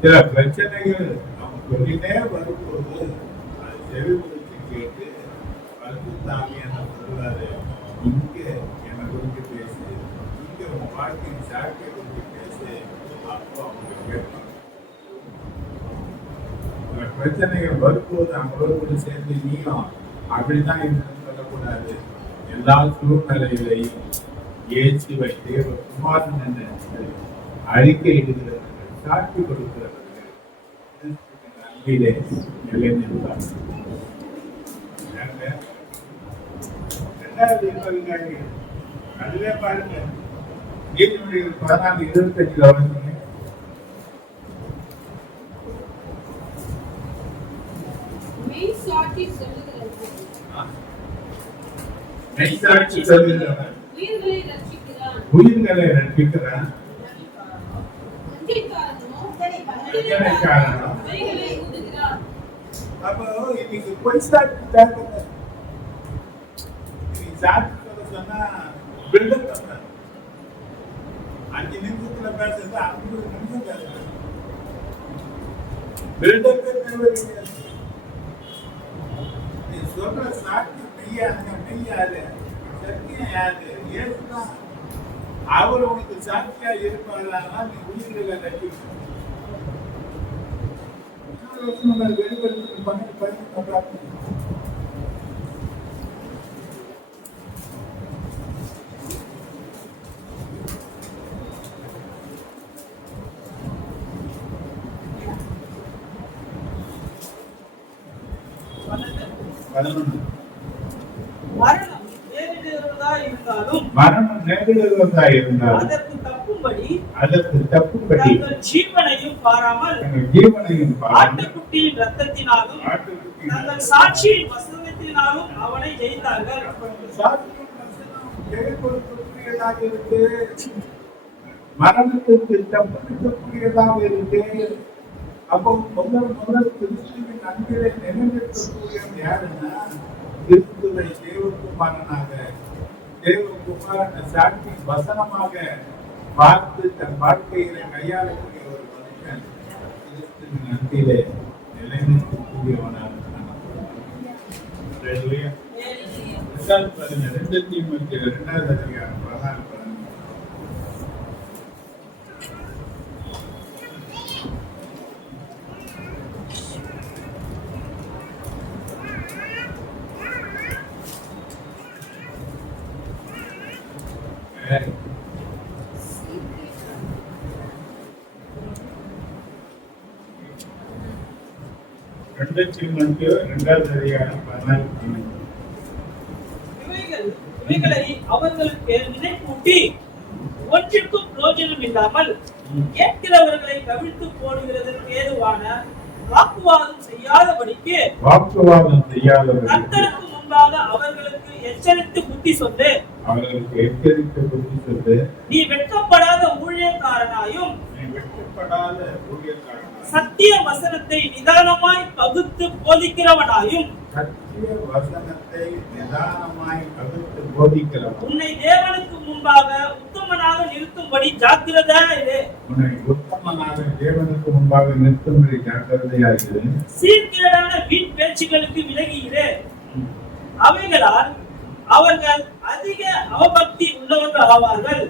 சில பிரச்சனைகள் அவங்க சொல்லினே வரும்போது அது செவி குறித்து கேட்டு பரிசுத்தாவி என்ன சொல்றாரு, இங்க என்னை குறித்து பேசு, இங்க உங்க வாழ்க்கையின் சாட்சியை குறித்து பேசு, அப்போ அவங்க கேட்பாங்க. பிரச்சனைகள் வரும்போது அவங்களோடு சேர்ந்து நீயும் அப்படிதான் இருக்குன்னு சொல்லக்கூடாது. எல்லா சூழ்நிலையிலையும் இயேசுவை தேவ குமாரன் என்று அறிக்கை இடுகிறவர்கள், சாட்சி கொடுக்கிறவர்கள் கிறிஸ்துவின் அன்பிலே நிலைநிற்பார்கள். இரண்டாவது இன்னொரு காரியம், அதுவே பாருங்க, நீதிமொழிகள் 14:25 வருங்க. மெய் சாட்சி சொல்லுகிறது மெய்சாட்சி சொல்லுகிறவன் உயிர்களை ரட்சிக்கிறான். உயிர்களை ரட்சிக்கிறான். வஞ்சனைக்காரனோ மெய்களை ஊதுகிறான். அப்போ இன்னைக்கு பொய் சாட்சி தேவையில்லை. இன்னைக்கு சாட்சி சொல்ல சொன்னா பில்டப் பண்றாங்க. 5 நிமிஷத்துல பேசுறது 50 நிமிஷம் பேசுறாங்க. பில்டப் தேவையில்லை. நீ சொல்ற சாட்சி மெய்யாது, சத்தியம் யாரு? இயேசுதான். அவர் உனக்கு சாட்சியா இருப்பாரானா நீ உயிர்களை ரட்சிக்கணும். வெளிப்படுத்தி பண்ணி மரணம் நேரிடுகிறதா இருந்தாலும் மரணம் நேரிடுகிறதா இருந்தாலும் அதற்கு தப்பும்படி தங்கள் ஜீவனையும் பாராமல் ஜீவனையும் ஆட்டுக்குட்டியின் ரத்தத்தினாலும் தங்கள் சாட்சியின் வசனத்தினாலும் அவனை ஜெயித்தார்கள். மரணத்திற்கு தப்புவிக்கக்கூடியதாக இருக்கு. அப்போ முதல் கிறிஸ்துவின் அன்பிலே நிலைநிற்கக்கூடியவன் யாருன்னா கிறிஸ்துவை தேவகுமாரனாக தேவகுமாரனை சாட்சி வசனமாக பார்த்து தன் வாழ்க்கையில கையாளக்கூடிய ஒரு மனுஷன் கிறிஸ்துவின் அன்பிலே நிலைநிற்கக்கூடியவனாக காணப்படுகிறான். 2 தீமோத்தேயு 2வது அதிகாரம் 14. இவைகளை அவர்களுக்கு நினைப்பூட்டி ஒன்றிற்கும் பிரயோஜனம் இல்லாமல் கேட்கிறவர்களை கவிழ்த்து போடுகிறதற்கு ஏதுவான வாக்குவாதம் செய்யாதபடிக்கு கர்த்தருக்கு முன்பாக அவர்களுக்கு எச்சரித்து புத்தி சொல்லு. நீ வெட்கப்படாத ஊழியக்காரனாயும் சத்திய வசனத்தை நிதானமாய் பகுத்து போதிக்கிறவனாயும் உன்னை தேவனுக்கு முன்பாக உத்தமனாக நிறுத்தும்படி ஜாக்கிரதையா இரு. சீர்கேடான வீண் பேச்சுகளுக்கு விலகி இரு. அவைகளால் அவர்கள் அதிக அவபக்தி உள்ளவர்கள் ஆவார்கள்.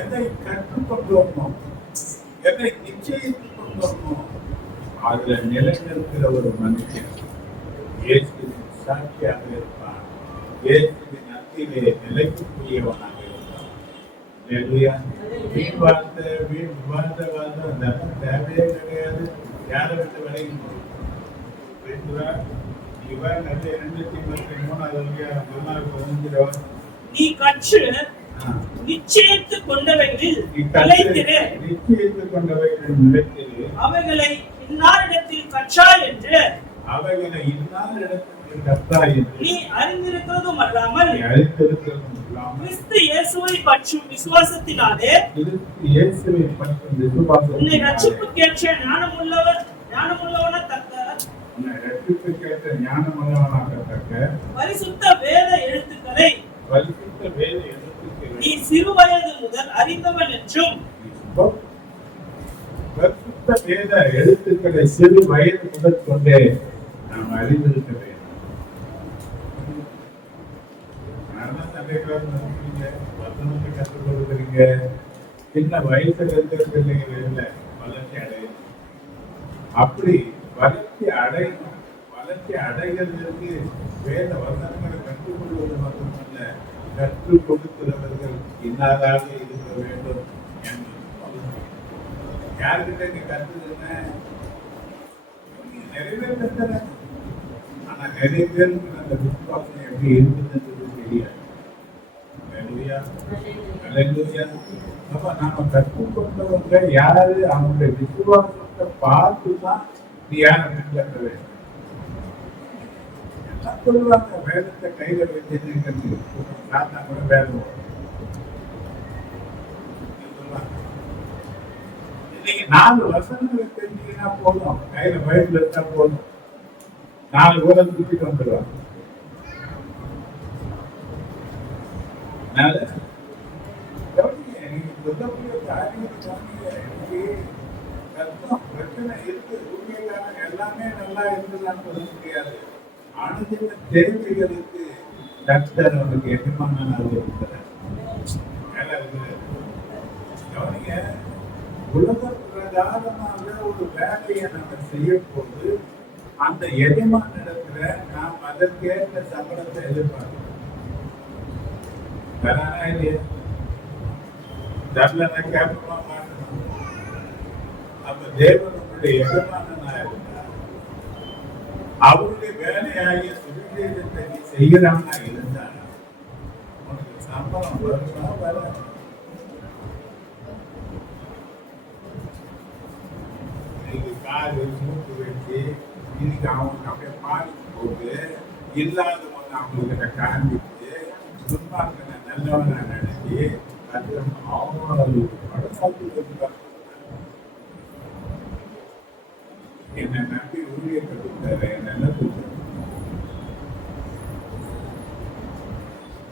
எதை கற்றுக்கொண்டோமோ எதை நிச்சயித்துக் கொண்டோமோ அதுல நிலைநிற்கிற ஒரு மனுஷன் இயேசுவின் சாட்சியாக இருப்பான். இயேசுவின் அன்பிலே நிலைக்கக்கூடியவனாக இருப்பான். வீண் வார்த்தை அதெல்லாம் தேவையே கிடையாது. யாரை விட்டு விலகி நீ கற்று நிச்சயித்துக் கொண்டவைகளில் நீ நிலைத்திரு. நிச்சயித்துக் கொண்டவைகளில் நிலைத்திரு. அவைகளை இன்னாரிடத்தில் கற்றாய் என்று அவைகளை இன்னார் இடத்தில் கற்றாய் என்று நீ அறிந்திருக்கிறதும் அல்லாமல் நீ அறிந்திருக்கிறதும் இல்லாமல் கிறிஸ்து இயேசுவை பற்றும் விசுவாசத்தினாலே கிறிஸ்து இயேசுவை பற்றும் உன்னை விசுவாசத்தினாலே ரட்சிப்புக்கேற்ற ஞானமுள்ளவனத்தக்க உன்னை ரட்சிப்புக்கேற்ற ஞானமுள்ளவனாகத்தக்க பரிசுத்த வேத எழுத்துக்களை பரிசுத்த வேத எழுத்துக்களை நீ சிறுவயது முதல் அறிந்தவன் என்றும் பரிசுத்த வேத எழுத்துக்களை சிறு வயது முதல் கொண்டே நாம் அறிந்திருக்க வேண்டும். அதனால சண்டை கிளாஸ் நடத்துறீங்க, வசனத்தை கற்றுக் கொடுக்குறீங்க, சின்ன வயசுல இருக்கிற பிள்ளைகள் இல்லை வளர்ச்சி அடையணும். அப்படி வளர்ச்சி அடையணும். வளர்ச்சி அடைகிறதுக்கு வேத வசனங்களை கற்றுக் கொள்வது மட்டுமல்ல, கற்றுக் கொடுக்கிறவர்கள் இன்னாதாக இருக்க வேண்டும் என்று யாருக்கிட்ட நீ கற்றுதுன்னா நிறைய பேர் கற்றுறாங்க. ஆனா நிறைய பேருக்கு அந்த விசுவாசம் எப்படி இருக்குதுன்றது தெரியாது. அல்லேலூயா, அல்லேலூயா. அப்ப நாம கற்றுக்கொண்டவங்க யாரு, அவங்களுடைய விசுவாசத்தை பார்த்துதான் நீ யாரை பின்பற்ற வேண்டும். எல்லாம் சொல்லுவாங்க வேதத்தை கையில வச்சிருக்கிறது தாத்தா கூட வேதம் இன்னைக்கு 4 வசனங்களை தெரிஞ்சுக்கினா போதும், கையில பைபிள் எடுத்தா போதும், 4 கூட தூக்கிட்டு வந்துடுவாங்க. நீங்க சொல்லக்கூடிய காரியங்களை சொன்னீங்க, எனக்கு கஷ்டம் பிரச்சனை இருக்கு, உண்மையிலான எல்லாமே நல்லா இருக்குதான்னு சொல்ல முடியாது. அனுதின தேவைகளுக்கு கர்த்தர் அவனுக்கு எஜமானனாக இருக்கிறார். மேல இருக்கிறார். கவனிங்க, உலக பிரகாரமாக ஒரு வேலையை நம்ம செய்யும் போது அந்த எஜமானிடத்துல நாம் அதற்கேற்ற சம்பளத்தை எதிர்பார்க்கிறோம். தரானா இல்லையா? தரலன்னா கேட்பமா மாட்டணும். அப்ப தேவனுடைய எஜமானனா இருந்தா அவருடைய வேலையாகிய சுவிசேஷத்தை நீ செய்கிறானா இருந்தா உனக்கு சம்பளம் வருமா வராது. காது மூக்கு வச்சு இன்னைக்கு அவங்களுக்கு அப்படியே பாடி போட்டு இல்லாதவங்க அவங்ககிட்ட காண்பிச்சு துன்பார்க்க நல்லவனா நினைச்சு அது அவங்களுக்கு படசாட்டு என்னை நம்பி ஊழியத்தை கொடுத்தாரு, என்ன கொடுத்தாரு.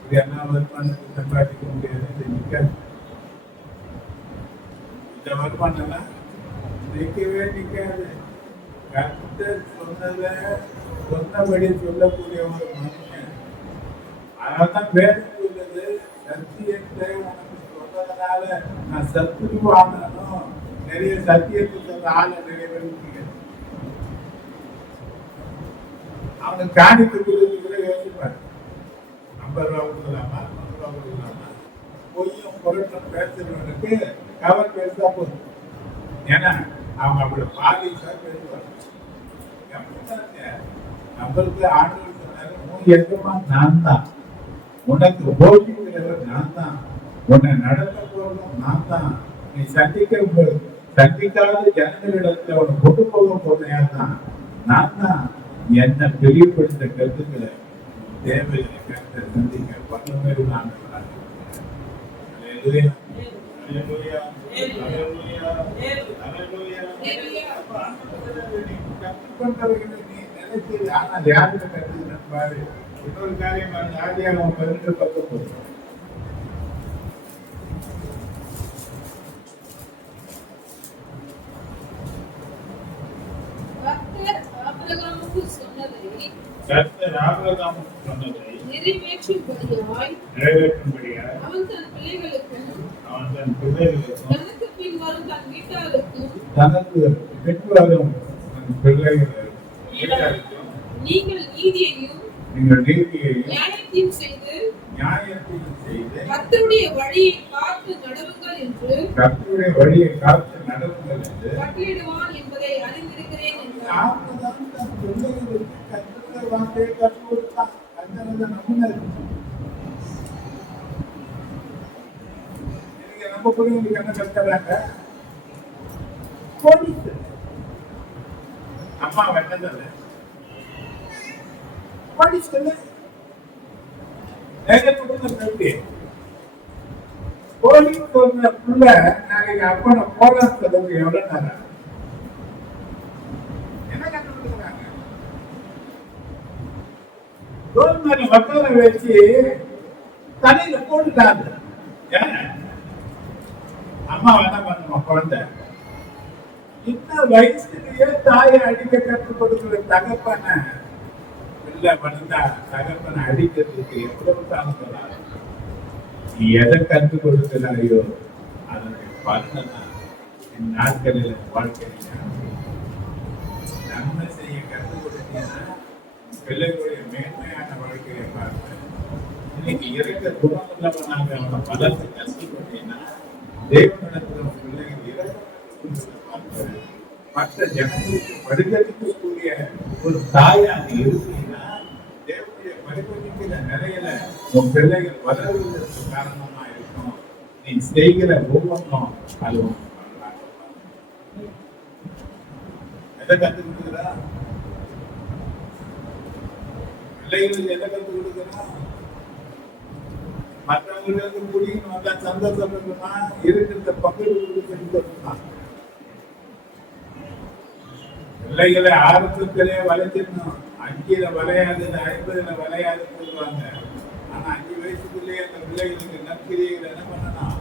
இது என்ன வருமானத்தை சம்பாதிக்க முடியாது, நிற்காது. இந்த வருமானம்லாம் நிற்கவே நிற்காது. கர்த்தர் சொன்னபடி சொல்லக்கூடிய ஒரு மனுஷன். அதனால்தான் வேதம் சொல்லுது, சத்தியத்தை உனக்கு சொன்னதுனால நான் சத்துருவானாலும் நிறைய சத்தியத்தை சொல்ற ஆளை நிறைய பேர் முடியாது. அவனுக்கு காணிக்கு கொடுத்து யோசிப்பாரு, 50 ரூபா கொடுக்கலாமா, 100 ரூபா கொடுக்கலாமா. பொய்யும் பொருட்களும் பேசுறவனுக்கு கவர் பேசா போதும். ஏன்னா அவங்க அப்படி பாலிஷா பேசுவாங்க. நம்மளுக்கு ஆண்டுகள் சொன்னாரு, உன் எஜமான் நான் தான், உனக்கு போஷிக்கிறவர் நான் தான், உன்னை நடத்த போறதும் நான் தான், நீ சந்திக்காத ஜனங்களிடத்துல உன்னை கொண்டு போக போதையா தான் நான் தான். என்ன பிரியப்படுத்த கருத்துக்களை தேவைகளை கருத்தை சந்திக்க பண்ணுமே நான் கற்றுக்கொண்டவர்களை நீ நினைச்சு, ஆனால் யாருக்கு கற்றுக்கணும் பாரு. இன்னொரு காரியம் ஆதியாகமம் 12:19. கர்த்தர் ஆபிரகாமுக்கு சொன்னதை நிறைவேற்றும்படியாய் அவன் தன் பிள்ளைகளுக்கும் தனக்கு பின்வரும் தன் வீட்டாருக்கும் நீங்கள் நீதியையும் நியாயத்தையும் செய்து கர்த்தருடைய வழியை காத்து நடவுங்கள் என்று கட்டளையிடுவான் என்பதை அறிந்திருக்கிறேன் என்றார். வார்த்தையை கற்றுக் கொடுத்தான். அந்த நம்பினர் நம்ம பிள்ளைங்களுக்கு என்ன கத்துறாங்க? கோடிக்கல். அம்மா வெட்டதில்லை, கோடிக்கல். எங்க குடும்பம் எப்படி? கோடிக்கு சொன்ன புள்ள நாளைக்கு அப்பனை போராட்டத்துக்கு எவ்வளவு நேரம் என்ன கண்டுபிடிக்கிறாங்க? கவர்மெண்ட் மக்களை வச்சு தலையில போட்டுட்டாங்க. அம்மா என்ன பண்ணுமா? குழந்தை இந்த வயசுலயே தாயை அடிக்க கற்றுக் கொடுக்கிற தகப்பனை இல்ல பண்ணா தகப்பனை அடிக்கிறதுக்கு எவ்வளவு தாமதம். நீ எதை கற்றுக் கொடுக்கிறாயோ அதனுடைய பலனை நாட்களில் வாழ்க்கையில நன்மை செய்ய கற்றுக் கொடுத்தீங்கன்னா பிள்ளைகளுடைய மேன்மையான வாழ்க்கையை பார்த்து இன்னைக்கு இருக்கிற குணமுள்ளவனாக அவனை பலத்தை கஷ்டப்பட்டீங்கன்னா தேவனிடத்துல பிள்ளைகள் இறக்க பார்த்து மற்ற ஜனங்களுக்கு பரிதவிக்கக்கூடிய ஒரு தாயாக இருந்தீங்கன்னா தேவனுடைய பரிதவிக்கிற நிலையில உன் பிள்ளைகள் வளர்வதற்கு காரணமா இருக்கும். நீ செய்கிற ஒவ்வொன்றும் அது எதை கற்றுக் கொடுக்குறா? பிள்ளைகளுக்கு எதை கற்றுக் கொடுக்குறா? மற்றவங்களுக்கு முடியும் வந்தா சந்தோஷம் இருக்குமா? இருக்கிறத பகிர்ந்து பிள்ளைகளை ஆரம்பத்திலே வளைச்சிடணும். 5 வளையாது, 50 வளையாதுன்னு சொல்லுவாங்க. ஆனா 5 வயசுக்குள்ளேயே அந்த பிள்ளைகளுக்கு நற்கிரியைகள் என்ன பண்ணணும்?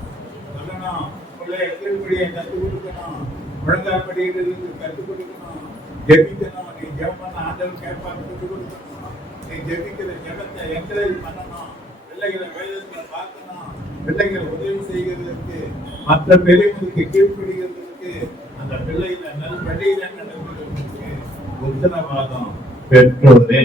சொல்லணும். பிள்ளைய கீழ்படியை கற்றுக் கொடுக்கணும். ஒழுங்காப்படிகளுக்கு கற்றுக் கொடுக்கணும். ஜெபிக்கணும். நீ ஜெபம் பண்ண ஆண்டவர் கேட்பான்னு கற்றுக் கொடுக்கணும். நீ ஜெபிக்கிற ஜெபத்தை என்கரேஜ் பண்ணணும். பிள்ளைகளை வேதத்துல பார்க்கணும். பிள்ளைகளை உதவி செய்கிறதுக்கு, மற்ற பெரியவங்களுக்கு கீழ்படுகிறதுக்கு, அந்த பிள்ளைகளை நல் வழியில நடத்துவதற்கு உத்தரவாதம் பெற்றோரே.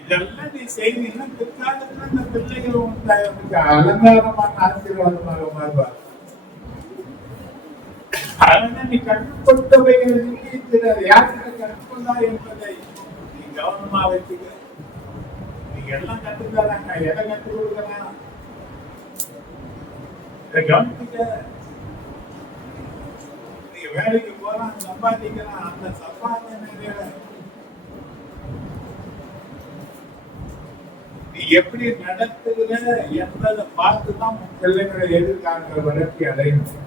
இதெல்லாம் நீ செய்தீங்கன்னா பிற்காலத்துல அந்த பிள்ளைகள் உனக்கு அலங்காரமான ஆசீர்வாதமாக மாறுவார். அதனால நீ கற்றுக்கொண்டவைகள் யாருக்கு கற்றுக்கொண்டா என்பதை நீ கவனமா வச்சுக்க. நீங்க எல்லாம் கற்றுக்கிறாங்க, எதை கற்றுக் கொடுக்கலாம் கவனிச்சுக்க. நீங்க வேலைக்கு போறான், சம்பாதிக்கிறான், அந்த சம்பாதனை நீ எப்படி நடத்துகிற என்பதை பார்த்துதான் உன் பிள்ளைகளை எதிர்கால வளர்ச்சி அடையணும்.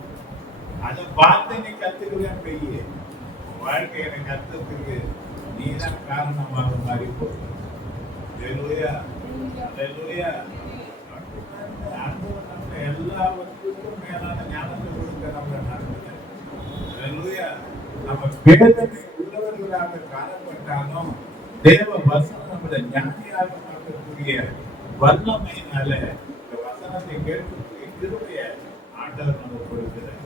அதை பார்த்து நீ கத்துக்கிறேன். வாழ்க்கையில கத்துறதுக்கு நீதான் காரணமாக மாறி போகுது. எல்லாவற்றுக்கும் மேலான ஞானத்தை கொடுக்க நம்ம நடத்துகிறேன். நம்ம வேதனை உள்ளவர்களாக காணப்பட்டாலும் தேவ வசனம் நம்மளை ஞானியாக மாற்றக்கூடிய வல்லமையினால இந்த வசனத்தை கேட்கக்கூடிய கிருபையை ஆண்டவர் நம்ம கொடுக்கிறார்.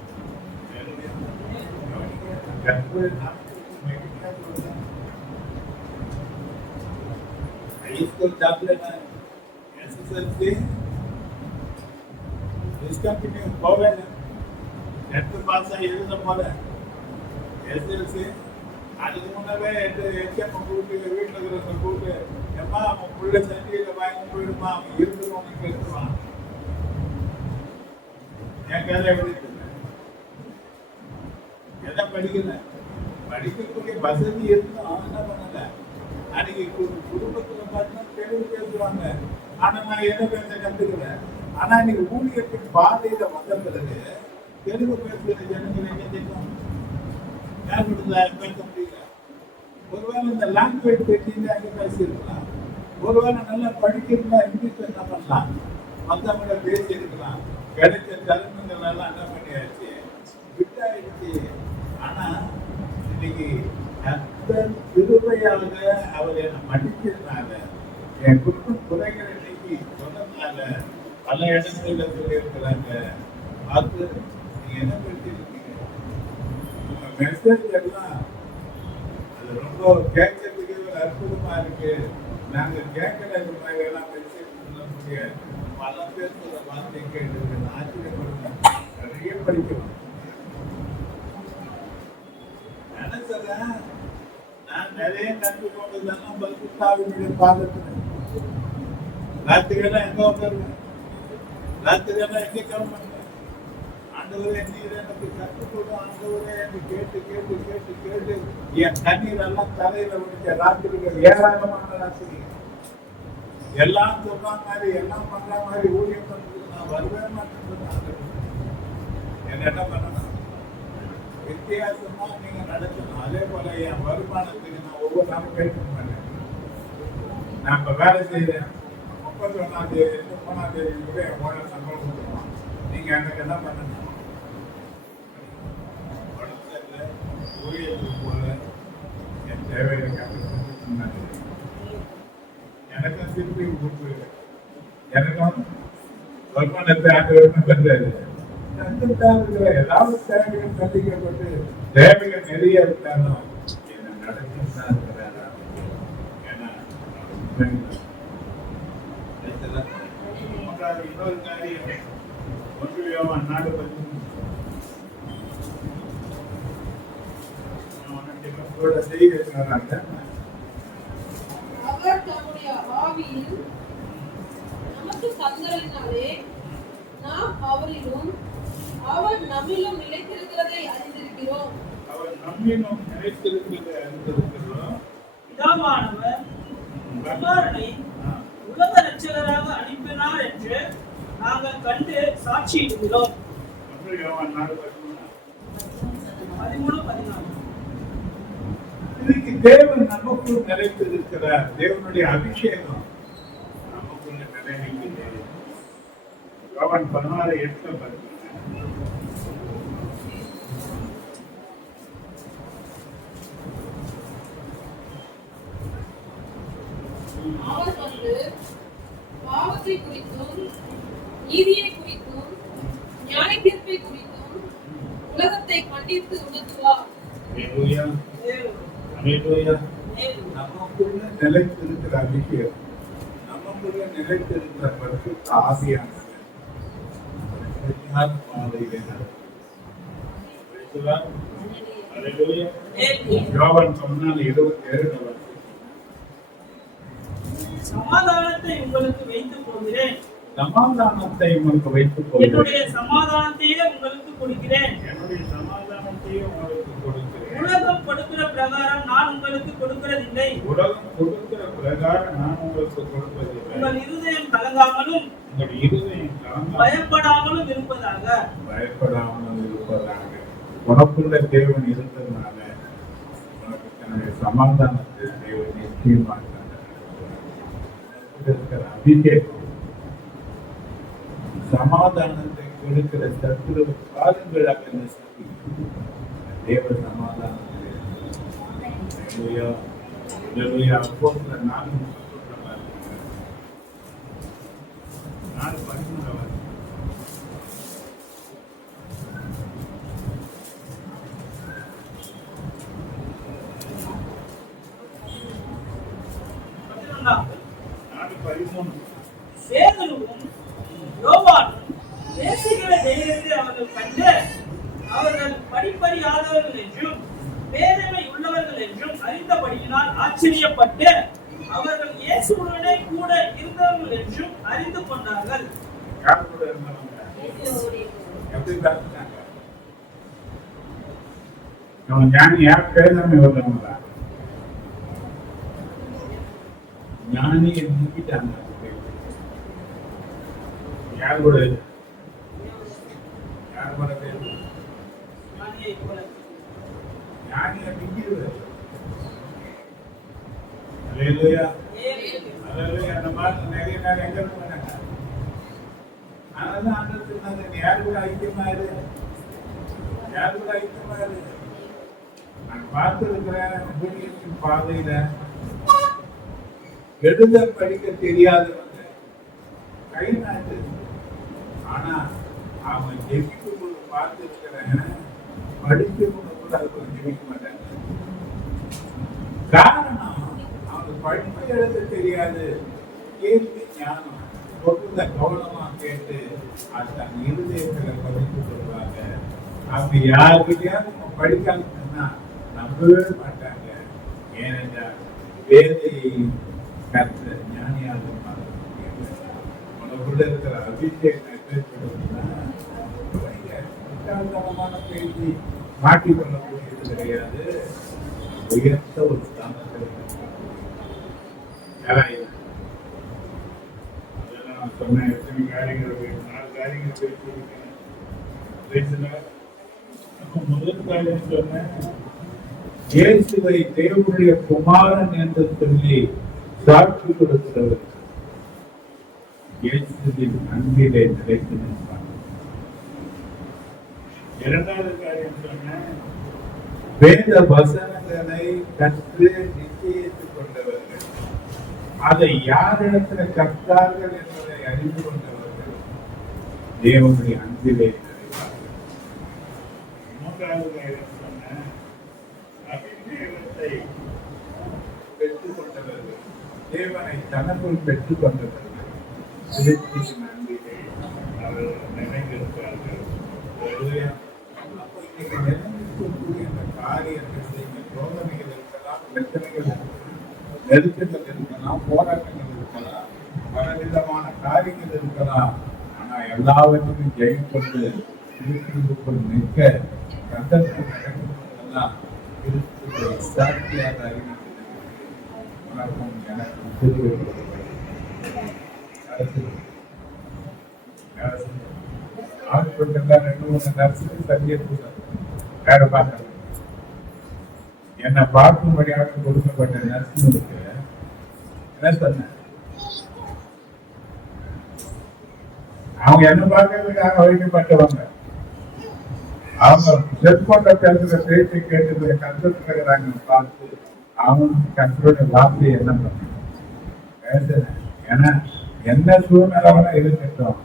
High-school chaplain, SSLC, discontinue போவேன். 10th பாஸ் ஆகி எழுத போறேன். SSLC அதுக்கு முன்னவே எக்ஸாம் கூப்பிட்டு வீட்டில் இருக்கிறவங்க கூப்பிட்டு எம்மா அவன் புள்ள சண்டியில வாங்கி போயிடுமா, அவன் இருக்குன்னு கேட்டுவான். என் கதை எப்படி இருக்கு? எதை படிக்கல, படிக்கக்கூடிய வசதி இருந்தோம், என்ன பண்ணல. அன்னைக்கு குடும்பத்துல பார்த்தீங்கன்னா தெலுங்கு பேசுவாங்க, ஆனா நான் எதை பேச கத்துக்கிறேன். ஆனா இன்னைக்கு ஊழியத்தின் பாதையில வந்த பிறகு தெலுங்கு பேசுகிற ஜனங்கள் என்ன செய்யணும்? பேச முடியல. ஒருவேளை இந்த லாங்குவேஜ் தெரிஞ்சா அங்கே பேசியிருக்கலாம். ஒருவேளை நல்லா படிக்கிறதா இங்கிலீஷ் என்ன பண்ணலாம், மற்றவங்கள பேசி இருக்கலாம். கிடைச்ச தருணங்கள் எல்லாம் என்ன பண்ணியாச்சு, விட்டாயிடுச்சு. ஆனா இன்னைக்கு அந்த கிருபையாக அவர் என்னை மன்னிச்சதுனால, என் குடும்ப குறைகளை இன்னைக்கு சொன்னதுனால பல இடங்கள்ல சொல்லியிருக்கிறாங்க. பார்த்து நீங்க என்ன பண்ணிருக்கீங்க, உங்க மெசேஜ் எல்லாம் அது ரொம்ப கேட்கறதுக்கு ஒரு அற்புதமா இருக்கு. நாங்க கேட்கல இந்த மாதிரி எல்லாம் மெசேஜ் சொல்ல முடியாது. பல பேர் சொல்ல வார்த்தை கேட்டு ஆச்சரியப்படுறேன். நிறைய படிக்கணும். நான் நிறைய கற்றுக்கொண்டதெல்லாம் பரிசுத்தாவினுடைய பாதத்துல. ராத்திரியெல்லாம் எங்க உட்காருங்க, ராத்திரியெல்லாம் எங்க கிளம்புங்க. ஆண்டவரே நீர் எனக்கு கற்றுக்கொடும், ஆண்டவரே என்று கேட்டு கேட்டு கேட்டு கேட்டு என் கண்ணீர் எல்லாம் தலையில விடுச்ச ராத்திரிகள் ஏராளமான ராத்திரி. எல்லாம் சொல்ற மாதிரி எல்லாம் பண்ற மாதிரி ஊழியம் பண்றதுக்கு நான் வரவே மாட்டேன். என்ன பண்ணணும்? வித்தியாசமா நீங்க நடக்கணும். அதே போல என் வருமானத்துக்கு நான் ஒவ்வொரு நாளும் பேசணும் பண்ணேன். நான் இப்ப வேலை செய்யறேன், 31ஆம் தேதி 3ஆம் தேதி கூட என் மூணு சம்பளம் கொடுத்துருவான். நீங்க எனக்கு என்ன பண்ணணும்? ஊழியத்துக்கு போல என் தேவையை கற்றுக்கொண்டு எனக்கும் திருப்பி கொடுத்து எனக்கும் வருமானத்தை ஆண்டு பெற்றாரு. ஏதாவது தேவைகள் சந்திக்கப்பட்டு தேவைகள் நிறைய இருந்தாலும் என்ன நடத்திதான் இருக்கிறாரா? ஏன்னா இன்னொரு காரியம் 1 யோவான் 4:13 செய்கிறாங்க. அவர் தம்முடைய ஆவியில் நமக்கு தந்தலினாலே நாம் அவரிலும் அவர் நம்மிலும் நிலைத்திருக்கிறதை அறிந்திருக்கிறோம். அவர் நம்மிலும் நிலைத்திருக்கிறதை அறிந்திருக்கிறோம். பிதாவானவர் குமாரனை உலக இரட்சகராக அனுப்பினார் என்று நாங்கள் கண்டு சாட்சியிடுகிறோம். 1 யோவான் 13-14. இன்னைக்கு தேவன் நமக்குள் நிலைத்திருக்கிறார். தேவனுடைய அபிஷேகம் நமக்குள்ள நிலைநிற்கிறது. யோவான் 16:8 பாருங்க. அவர் வந்து பாவத்தை குறித்தும் நீதியை குறித்தும் நியாய தீர்ப்பை குறித்தும் உலகத்தை கண்டித்து உணர்த்துவார். அல்லேலூயா, அல்லேலூயா. நமக்குள்ள நிலைத்திருக்கிற அபிஷேகம், நமக்குள்ள நிலைத்திருக்கிற பரிசுத்த ஆவியானவர் சரியான பாதையிலே நடக்கும். அல்லேலூயா. யோவான் 14:27 சமாதானத்தை உங்களுக்கு வைத்து போகிறேன், சமாதானத்தை உங்களுக்கு வைத்துக் கொள்கிறேன், என்னுடைய சமாதானத்தையே உங்களுக்கு கொடுக்கிறேன், என்னுடைய சமாதானத்தையே உங்களுக்கு கொடுக்கிறேன். உலகம் கொடுக்கிற பிரகாரம் நான் உங்களுக்கு கொடுக்கிறதில்லை. உலகம் கொடுக்கிற பிரகாரம் நான் உங்களுக்கு கொடுப்பதில்லை. உங்கள் இருதயம் கலங்காமலும் உங்கள் இருதயம் கலங்காமலும் பயப்படாமலும் இருப்பதாக. பயப்படாமலும் இருப்பதாக. உனக்குள்ள தேவன் இருந்ததுனால உனக்கு தன்னுடைய சமாதானத்தை தேவன் நிச்சயமாக இருக்கிற அபிஷேகம், சமாதானத்தை கொடுக்கிற சத்துரு காலங்களாக தேவ சமாதானம். அப்போஸ்தலர் 4:13 பேதுருவும் யோவானும் பேசுகிற தைரியத்தை அவர்கள் கண்டு அவர்கள் படிப்பறியாதவர்கள் என்றும் பேதமை உள்ளவர்கள் என்றும் அறிந்தபடியினால் ஆச்சரியப்பட்டு அவர்கள் இயேசுவுடனே கூட இருந்தவர்கள் என்றும் அறிந்து கொண்டார்கள். ஞானியை நீக்கிட்டாங்க. யார் கூட ஞானியை நீக்கிறது. அல்லேலூயா, அல்லேலூயா. அந்த மாதிரி நிறைய பேர் எங்க இருக்காங்க. அதனால ஆண்டவர் சொன்னாங்க, நீ யார் கூட ஐக்கியமாயிரு, யார் கூட ஐக்கியமாயிரு. நான் பார்த்திருக்கிறேன் ஊழியத்தின் பாதையில எழுத படிக்க தெரியாதவங்க கை நாட்டு, ஆனா அவன் ஜெபிக்கும் போது பார்த்திருக்கிறேன் படிக்க கூட அதுக்கு ஜெபிக்க மாட்டாங்க. காரணம் அவனுக்கு படிப்பு எழுத தெரியாது. கேள்வி ஞானம் சொல்றத கவனமா கேட்டு அது தன் இருதயத்துல பதிந்து கொள்வாங்க. அப்படி யாருக்கிட்டையாவது நம்ம படிக்காம நம்பவே மாட்டாங்க. ஏனென்றால் வேதையை கற்ற ஞானியாக உனக்குள்ள இருக்கிற அபிஷேகம் முட்டாள்தனமான பேசி மாட்டிக்கொள்ளக்கூடியது கிடையாது. உயர்த்த ஒரு ஸ்தானத்தில் அதெல்லாம் நான் சொன்னேன். எத்தனை காரியங்கள் 4 காரியங்கள் பேசியிருக்கேன். முதல் காரியம் சொன்னேன், இயேசுவை தேவனுடைய குமாரன் என்று சொல்லி சாட்சி கொடுக்கிறவர் இயேசுவின் அன்பிலே நிலைத்து நிற்பார். இரண்டாவது காரியம் சொன்னேன், வேத வசனங்களை கற்று நிச்சயித்துக் கொண்டவர்கள், அதை யாரிடத்துல கற்றார்கள் என்பதை அறிந்து கொண்டவர்கள் தேவனுடைய அன்பிலே நிறைவார்கள். மூன்றாவது காரியம் சொன்ன அபிஷேகத்தை பெற்றுக் கொண்டவர்கள், தேவனை தனக்குள் பெற்றுக் கொண்டவர்கள் கிறிஸ்துவின் அன்பிலே அவர்கள் நினைந்திருக்கிறார்கள். அப்போ இன்னைக்கு நினைந்திருக்கக்கூடிய அந்த காரியத்தை சோதனைகள் இருக்கலாம், பிரச்சனைகள் இருக்கலாம், நெருக்கங்கள் இருக்கலாம், போராட்டங்கள் இருக்கலாம், பலவிதமான காரியங்கள் இருக்கலாம். ஆனா எல்லாவற்றையும் ஜெயம் கொண்டு கிறிஸ்துவுக்குள் நிற்க கண்டத்தில் நடக்கும்போதெல்லாம் கிறிஸ்துவை சாட்சியாக அறிவிக்கிறது. உனக்கும் எனக்கும் திருவிழா ஹாஸ்பிட்டல்ல 2-3 நர்ஸ் சர்ஜரி வேற பார்க்கறது. என்னை பார்க்கும்படியாக கொடுக்கப்பட்ட நர்ஸுங்களுக்கு என்ன சொன்ன, அவங்க என்ன பார்க்கறதுக்காக வைக்கப்பட்டவங்க. அவங்க செல்போன்ல பேசுற பேச்சை கேட்டு கஷ்டப்படுறாங்க பார்த்து அவங்க கஷ்டோட வார்த்தையை என்ன பண்ண பேசுறேன். ஏன்னா என்ன சூழ்நிலை இருக்கட்டும்,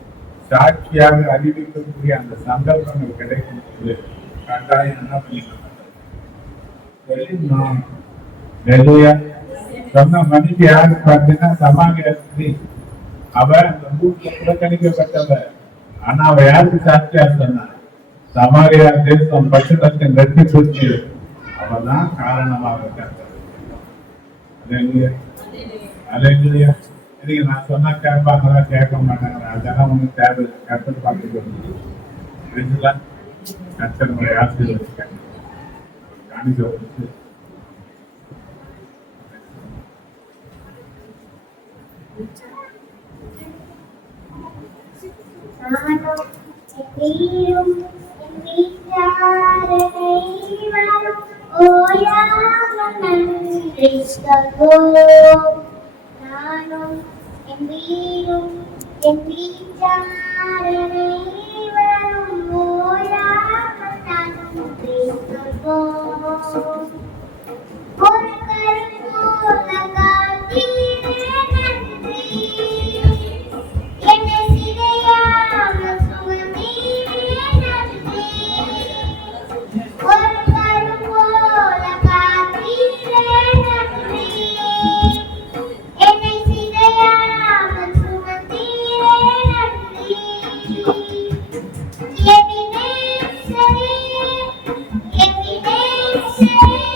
சாட்சியாக அறிவிக்கக்கூடிய அந்த சந்தர்ப்பங்கள் கிடைக்கும் போது கட்டாயம் என்ன பண்ணிக்கலாம். சொன்ன மனுஷி யாரு பார்த்தீங்கன்னா சமாளியாஸ்திரி. அவ அந்த ஊர்ல புறக்கணிக்கப்பட்டவ. ஆனா அவ யாருக்கு சாட்சியா சொன்னா, சமாரியா தேசம் பட்சத்தின் வெற்றி குறித்து அவதான் காரணமாக கருத்து. இன்னைக்கு நான் சொன்னா கேட்பாங்களா கேட்க மாட்டாங்க, அதெல்லாம் ஒன்றும் தேவை. கருத்து பார்த்துட்டு கருத்தனுடைய ஆசீர்வதிக்காங்க காணிக்க வச்சு நானும் என் வீடும் என் வீட்டாரனை வரும் ஓயாமல் நானும் பேசுவோம். ஒரு கருப்போல காத்தீரே நன்றி, என்னை சிதையாமல் சுமந்தீரே நன்றி. ஒரு கருப்போல காத்தீரே நன்றி, என்னை சிதையாமல் சுமந்தீரே நன்றி. என் நேசரே, என் நேசரே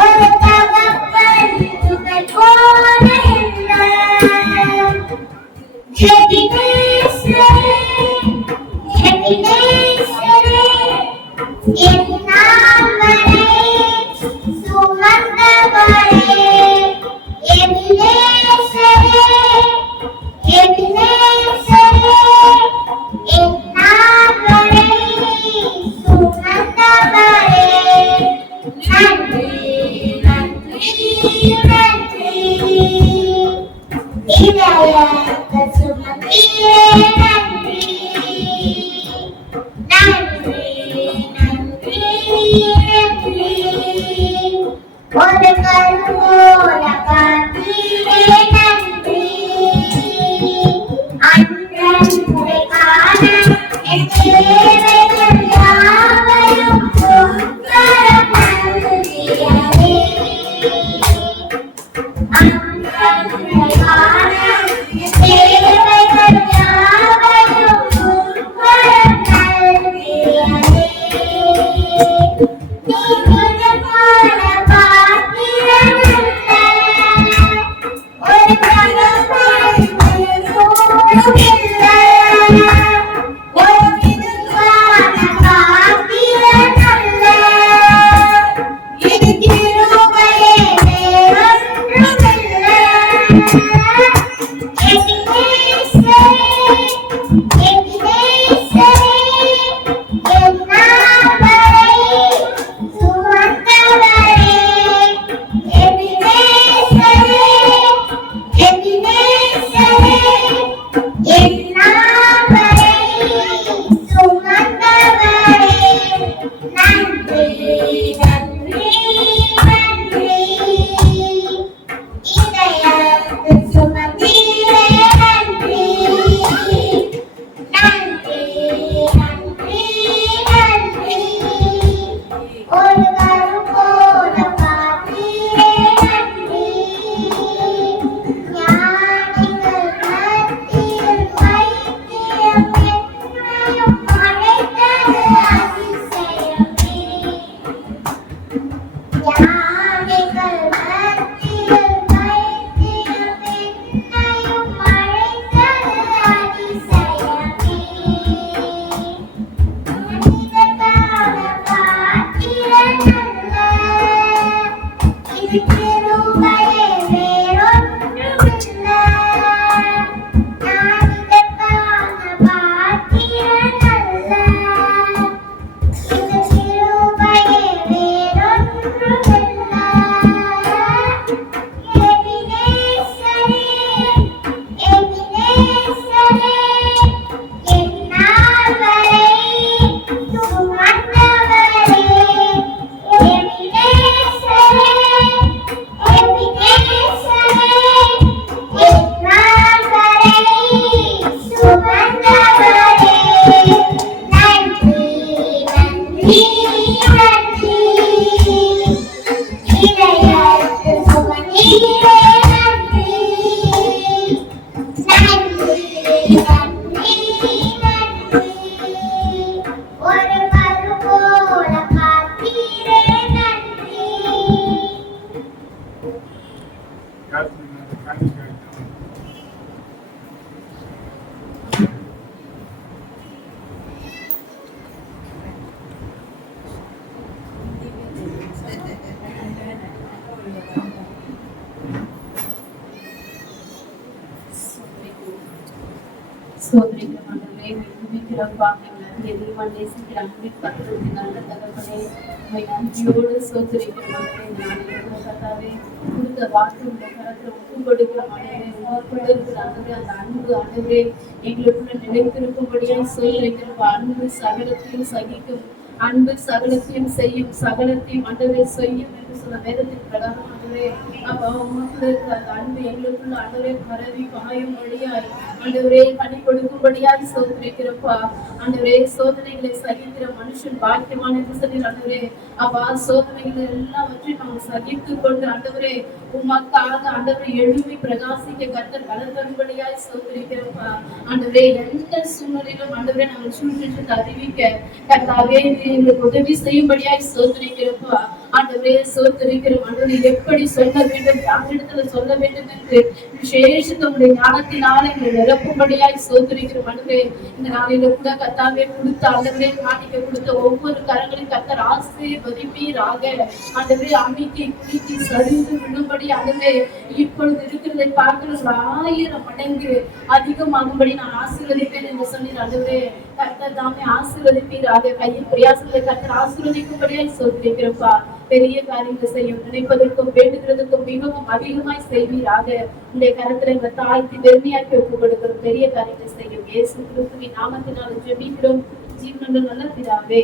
ஒரு தகப்பன் துணை போல இல்லை. எபினேசரே, எபினேசரே, என் நாள் வரை சுமந்தவரே. எபினேசரே, எபினேசரே, என் நாள் வரை சுமந்தவரே. நன்றி, நன்றி, நன்றி. இதயத்தை சுமந்தீரே நன்றி. நன்றி, நன்றி, நன்றி. ஒரு கருவோல காத்தீரே நன்றி. அன்றன்றை காண என் தேவைகள் யாவையும் உங்கரம் நல்கியதே. அன்றன்றை காண என் தேவைகள் யாவையும் உங்கரம் நல்கியதே. நீ நிஜமான பாத்திரமல்ல. ஒரு தகப்பன் இல்லை. ஒரு மிகுதியான பாத்திரமல்ல. இது கிருபையே வேறொன்றுமில்லை. எபினேசரே, எபினேசரே, என் நாள் வரை சுமந்தவரே. எபினேசரே, எபினேசரே, என் நாள் வரை சுமந்தவரே. நன்றி, நன்றி, நன்றி. இதயத்தை சுமந்தீரே நன்றி. நன்றி, நன்றி, நன்றி. ஒரு கருவோல காத்தீரே நன்றி. ஞானிகள் மத்தியில் வைத்தியம் என்னையும் அழைத்தது அதிசயமே. ஞானிகள் மத்தியில் வைத்தியம் என்னையும் அழைத்தது அதிசயமே. மனிதகால பாத்திரமல்ல. இது கிருபையே வேறொன்றுமில்லை. நான் இதற்கான பாத்திரமல்ல. இது கிருபையே வேறொன்றுமில்லை. எபினேசரே, எபினேசரே, என் நாள் வரை சுமந்தவரே. எபினேசரே, எபினேசரே, என் நாள் வரை சுமந்தவரே. நன்றி, நன்றி, நன்றி. இதயத்தை சுமந்தீரே நன்றி. நன்றி, நன்றி, நன்றி. ஒரு கருவோல காத்தீரே நன்றி. சோதரிக்கிற மண்டலே துதிக்கிறோம் பாக்கியங்களை எதிர்மன் நேசிக்கிற அன்பின் பத்திரத்தின் நல்ல தகவலே உண்மை நன்றியோடு சோதரிக்கிற மண்டலே நானே கர்த்தாவே கொடுத்த வாக்கு உள்ள கரத்தில் ஒப்பு கொடுக்கிற மண்டலே உங்களுக்குள்ள இருக்கிற ஆண்டவரே அந்த அன்பு ஆண்டவரே எங்களுக்குள்ள நிலைத்திருக்கும்படியாக சோதரிக்கிறப்ப அன்பு சகலத்தையும் சகிக்கும் அன்பு சகலத்தையும் செய்யும் சகலத்தையும் ஆண்டவரே செய்யும் என்று சொல்ல வேதத்தின் பிரகாரம் ஆண்டவரே அப்பா உமக்குள்ள இருக்கிற அந்த அன்பு எங்களுக்குள்ள ஆண்டவரே பரவி பாயும் வழியாய் ஆண்டவரே கனி கொடுக்கும்படியாய் சோதரிக்கிறப்பா ஆண்டவரே சோதனைகளை சகிக்கிற மனுஷன் பாக்கியவான் என்று சொல்லி ஆண்டவரே அப்பா சோதனைகளை எல்லாவற்றையும் நாங்கள் சகித்து கொண்டு ஆண்டவரே உமக்காக ஆண்டவரை எழுப்பி பிரகாசிக்க கர்த்தர் பலன் தரும்படியாய் சோதரிக்கிறப்பா ஆண்டவரே எந்த சூழ்நிலையிலும் ஆண்டவரே நாங்கள் சூழ்நிலை அறிவிக்க கர்த்தாவே எங்களுக்கு உதவி செய்யும்படியாய் சோதரிக்கிறப்பா ஆண்டவரே சோதரிக்கிறோம் ஆண்டவரை எப்படி சொல்ல வேண்டும் யாரிடத்துல சொல்ல வேண்டும் என்று விசேஷத்தோடைய ஞானத்தினால எங்களை நிரப்பும்படியாய் சோதரிக்கிறோம் ஆண்டவரே இந்த நாளில கூட கர்த்தாவே கொடுத்த ஆண்டவரே காணிக்க கொடுத்த ஒவ்வொரு கரங்களையும் கர்த்தர் ஆசீர்வதிப்பீராக ஆண்டவரே அமைக்கி குளிக்கி சரிந்து விழும்படி ஆண்டவரே இப்பொழுது இருக்கிறதை பார்க்கிற 1000 மடங்கு அதிகமாகும்படி நான் ஆசீர்வதிப்பேன் என்று சொன்னீர் ஆண்டவரே கர்த்தர் தாமே ஆசீர்வதிப்பீராக கையில் பிரயாசங்களை கர்த்தர் ஆசீர்வதிக்கும்படியாய் சோதரிக்கிறப்பா பெரிய காரியங்கள் செய்யும் நினைப்பதற்கும் வேண்டுகிறதுக்கும் மிகவும் அதிகமாய் செய்வீராக இந்த கரத்துல எங்க தாழ்த்தி பெருமையாக்கி ஒப்புக் கொடுக்கிறோம் பெரிய காரியங்கள் செய்யும் இயேசு கிறிஸ்துவின் நாமத்தினால ஜெபிக்கிறோம் ஜீவனுள்ள நல்ல பிதாவே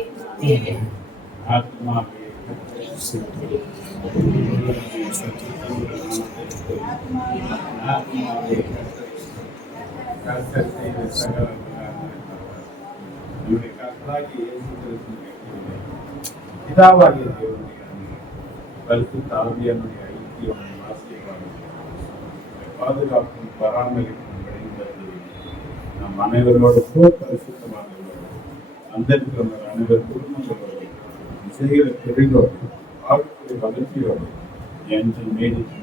ஆமென். கர்த்தர் செய்த சகல நம்முடைய கர்த்தராகிய இயேசு கிறிஸ்துவின் பிதாவாகிய தேவனுடைய பரிசுத்த ஆவியானுடைய ஐக்கியம் ஆசீர்வாதம் பாதுகாப்பும் பராமரிப்பும் கிடைந்தது நம் அனைவரோடு பரிசுத்தமாக வந்திருக்கிற அனைவர் குடும்பங்களோடு செய்கிற தொழிலோடு வாழ்க்கை வளர்ச்சியோடு என்று நீடித்து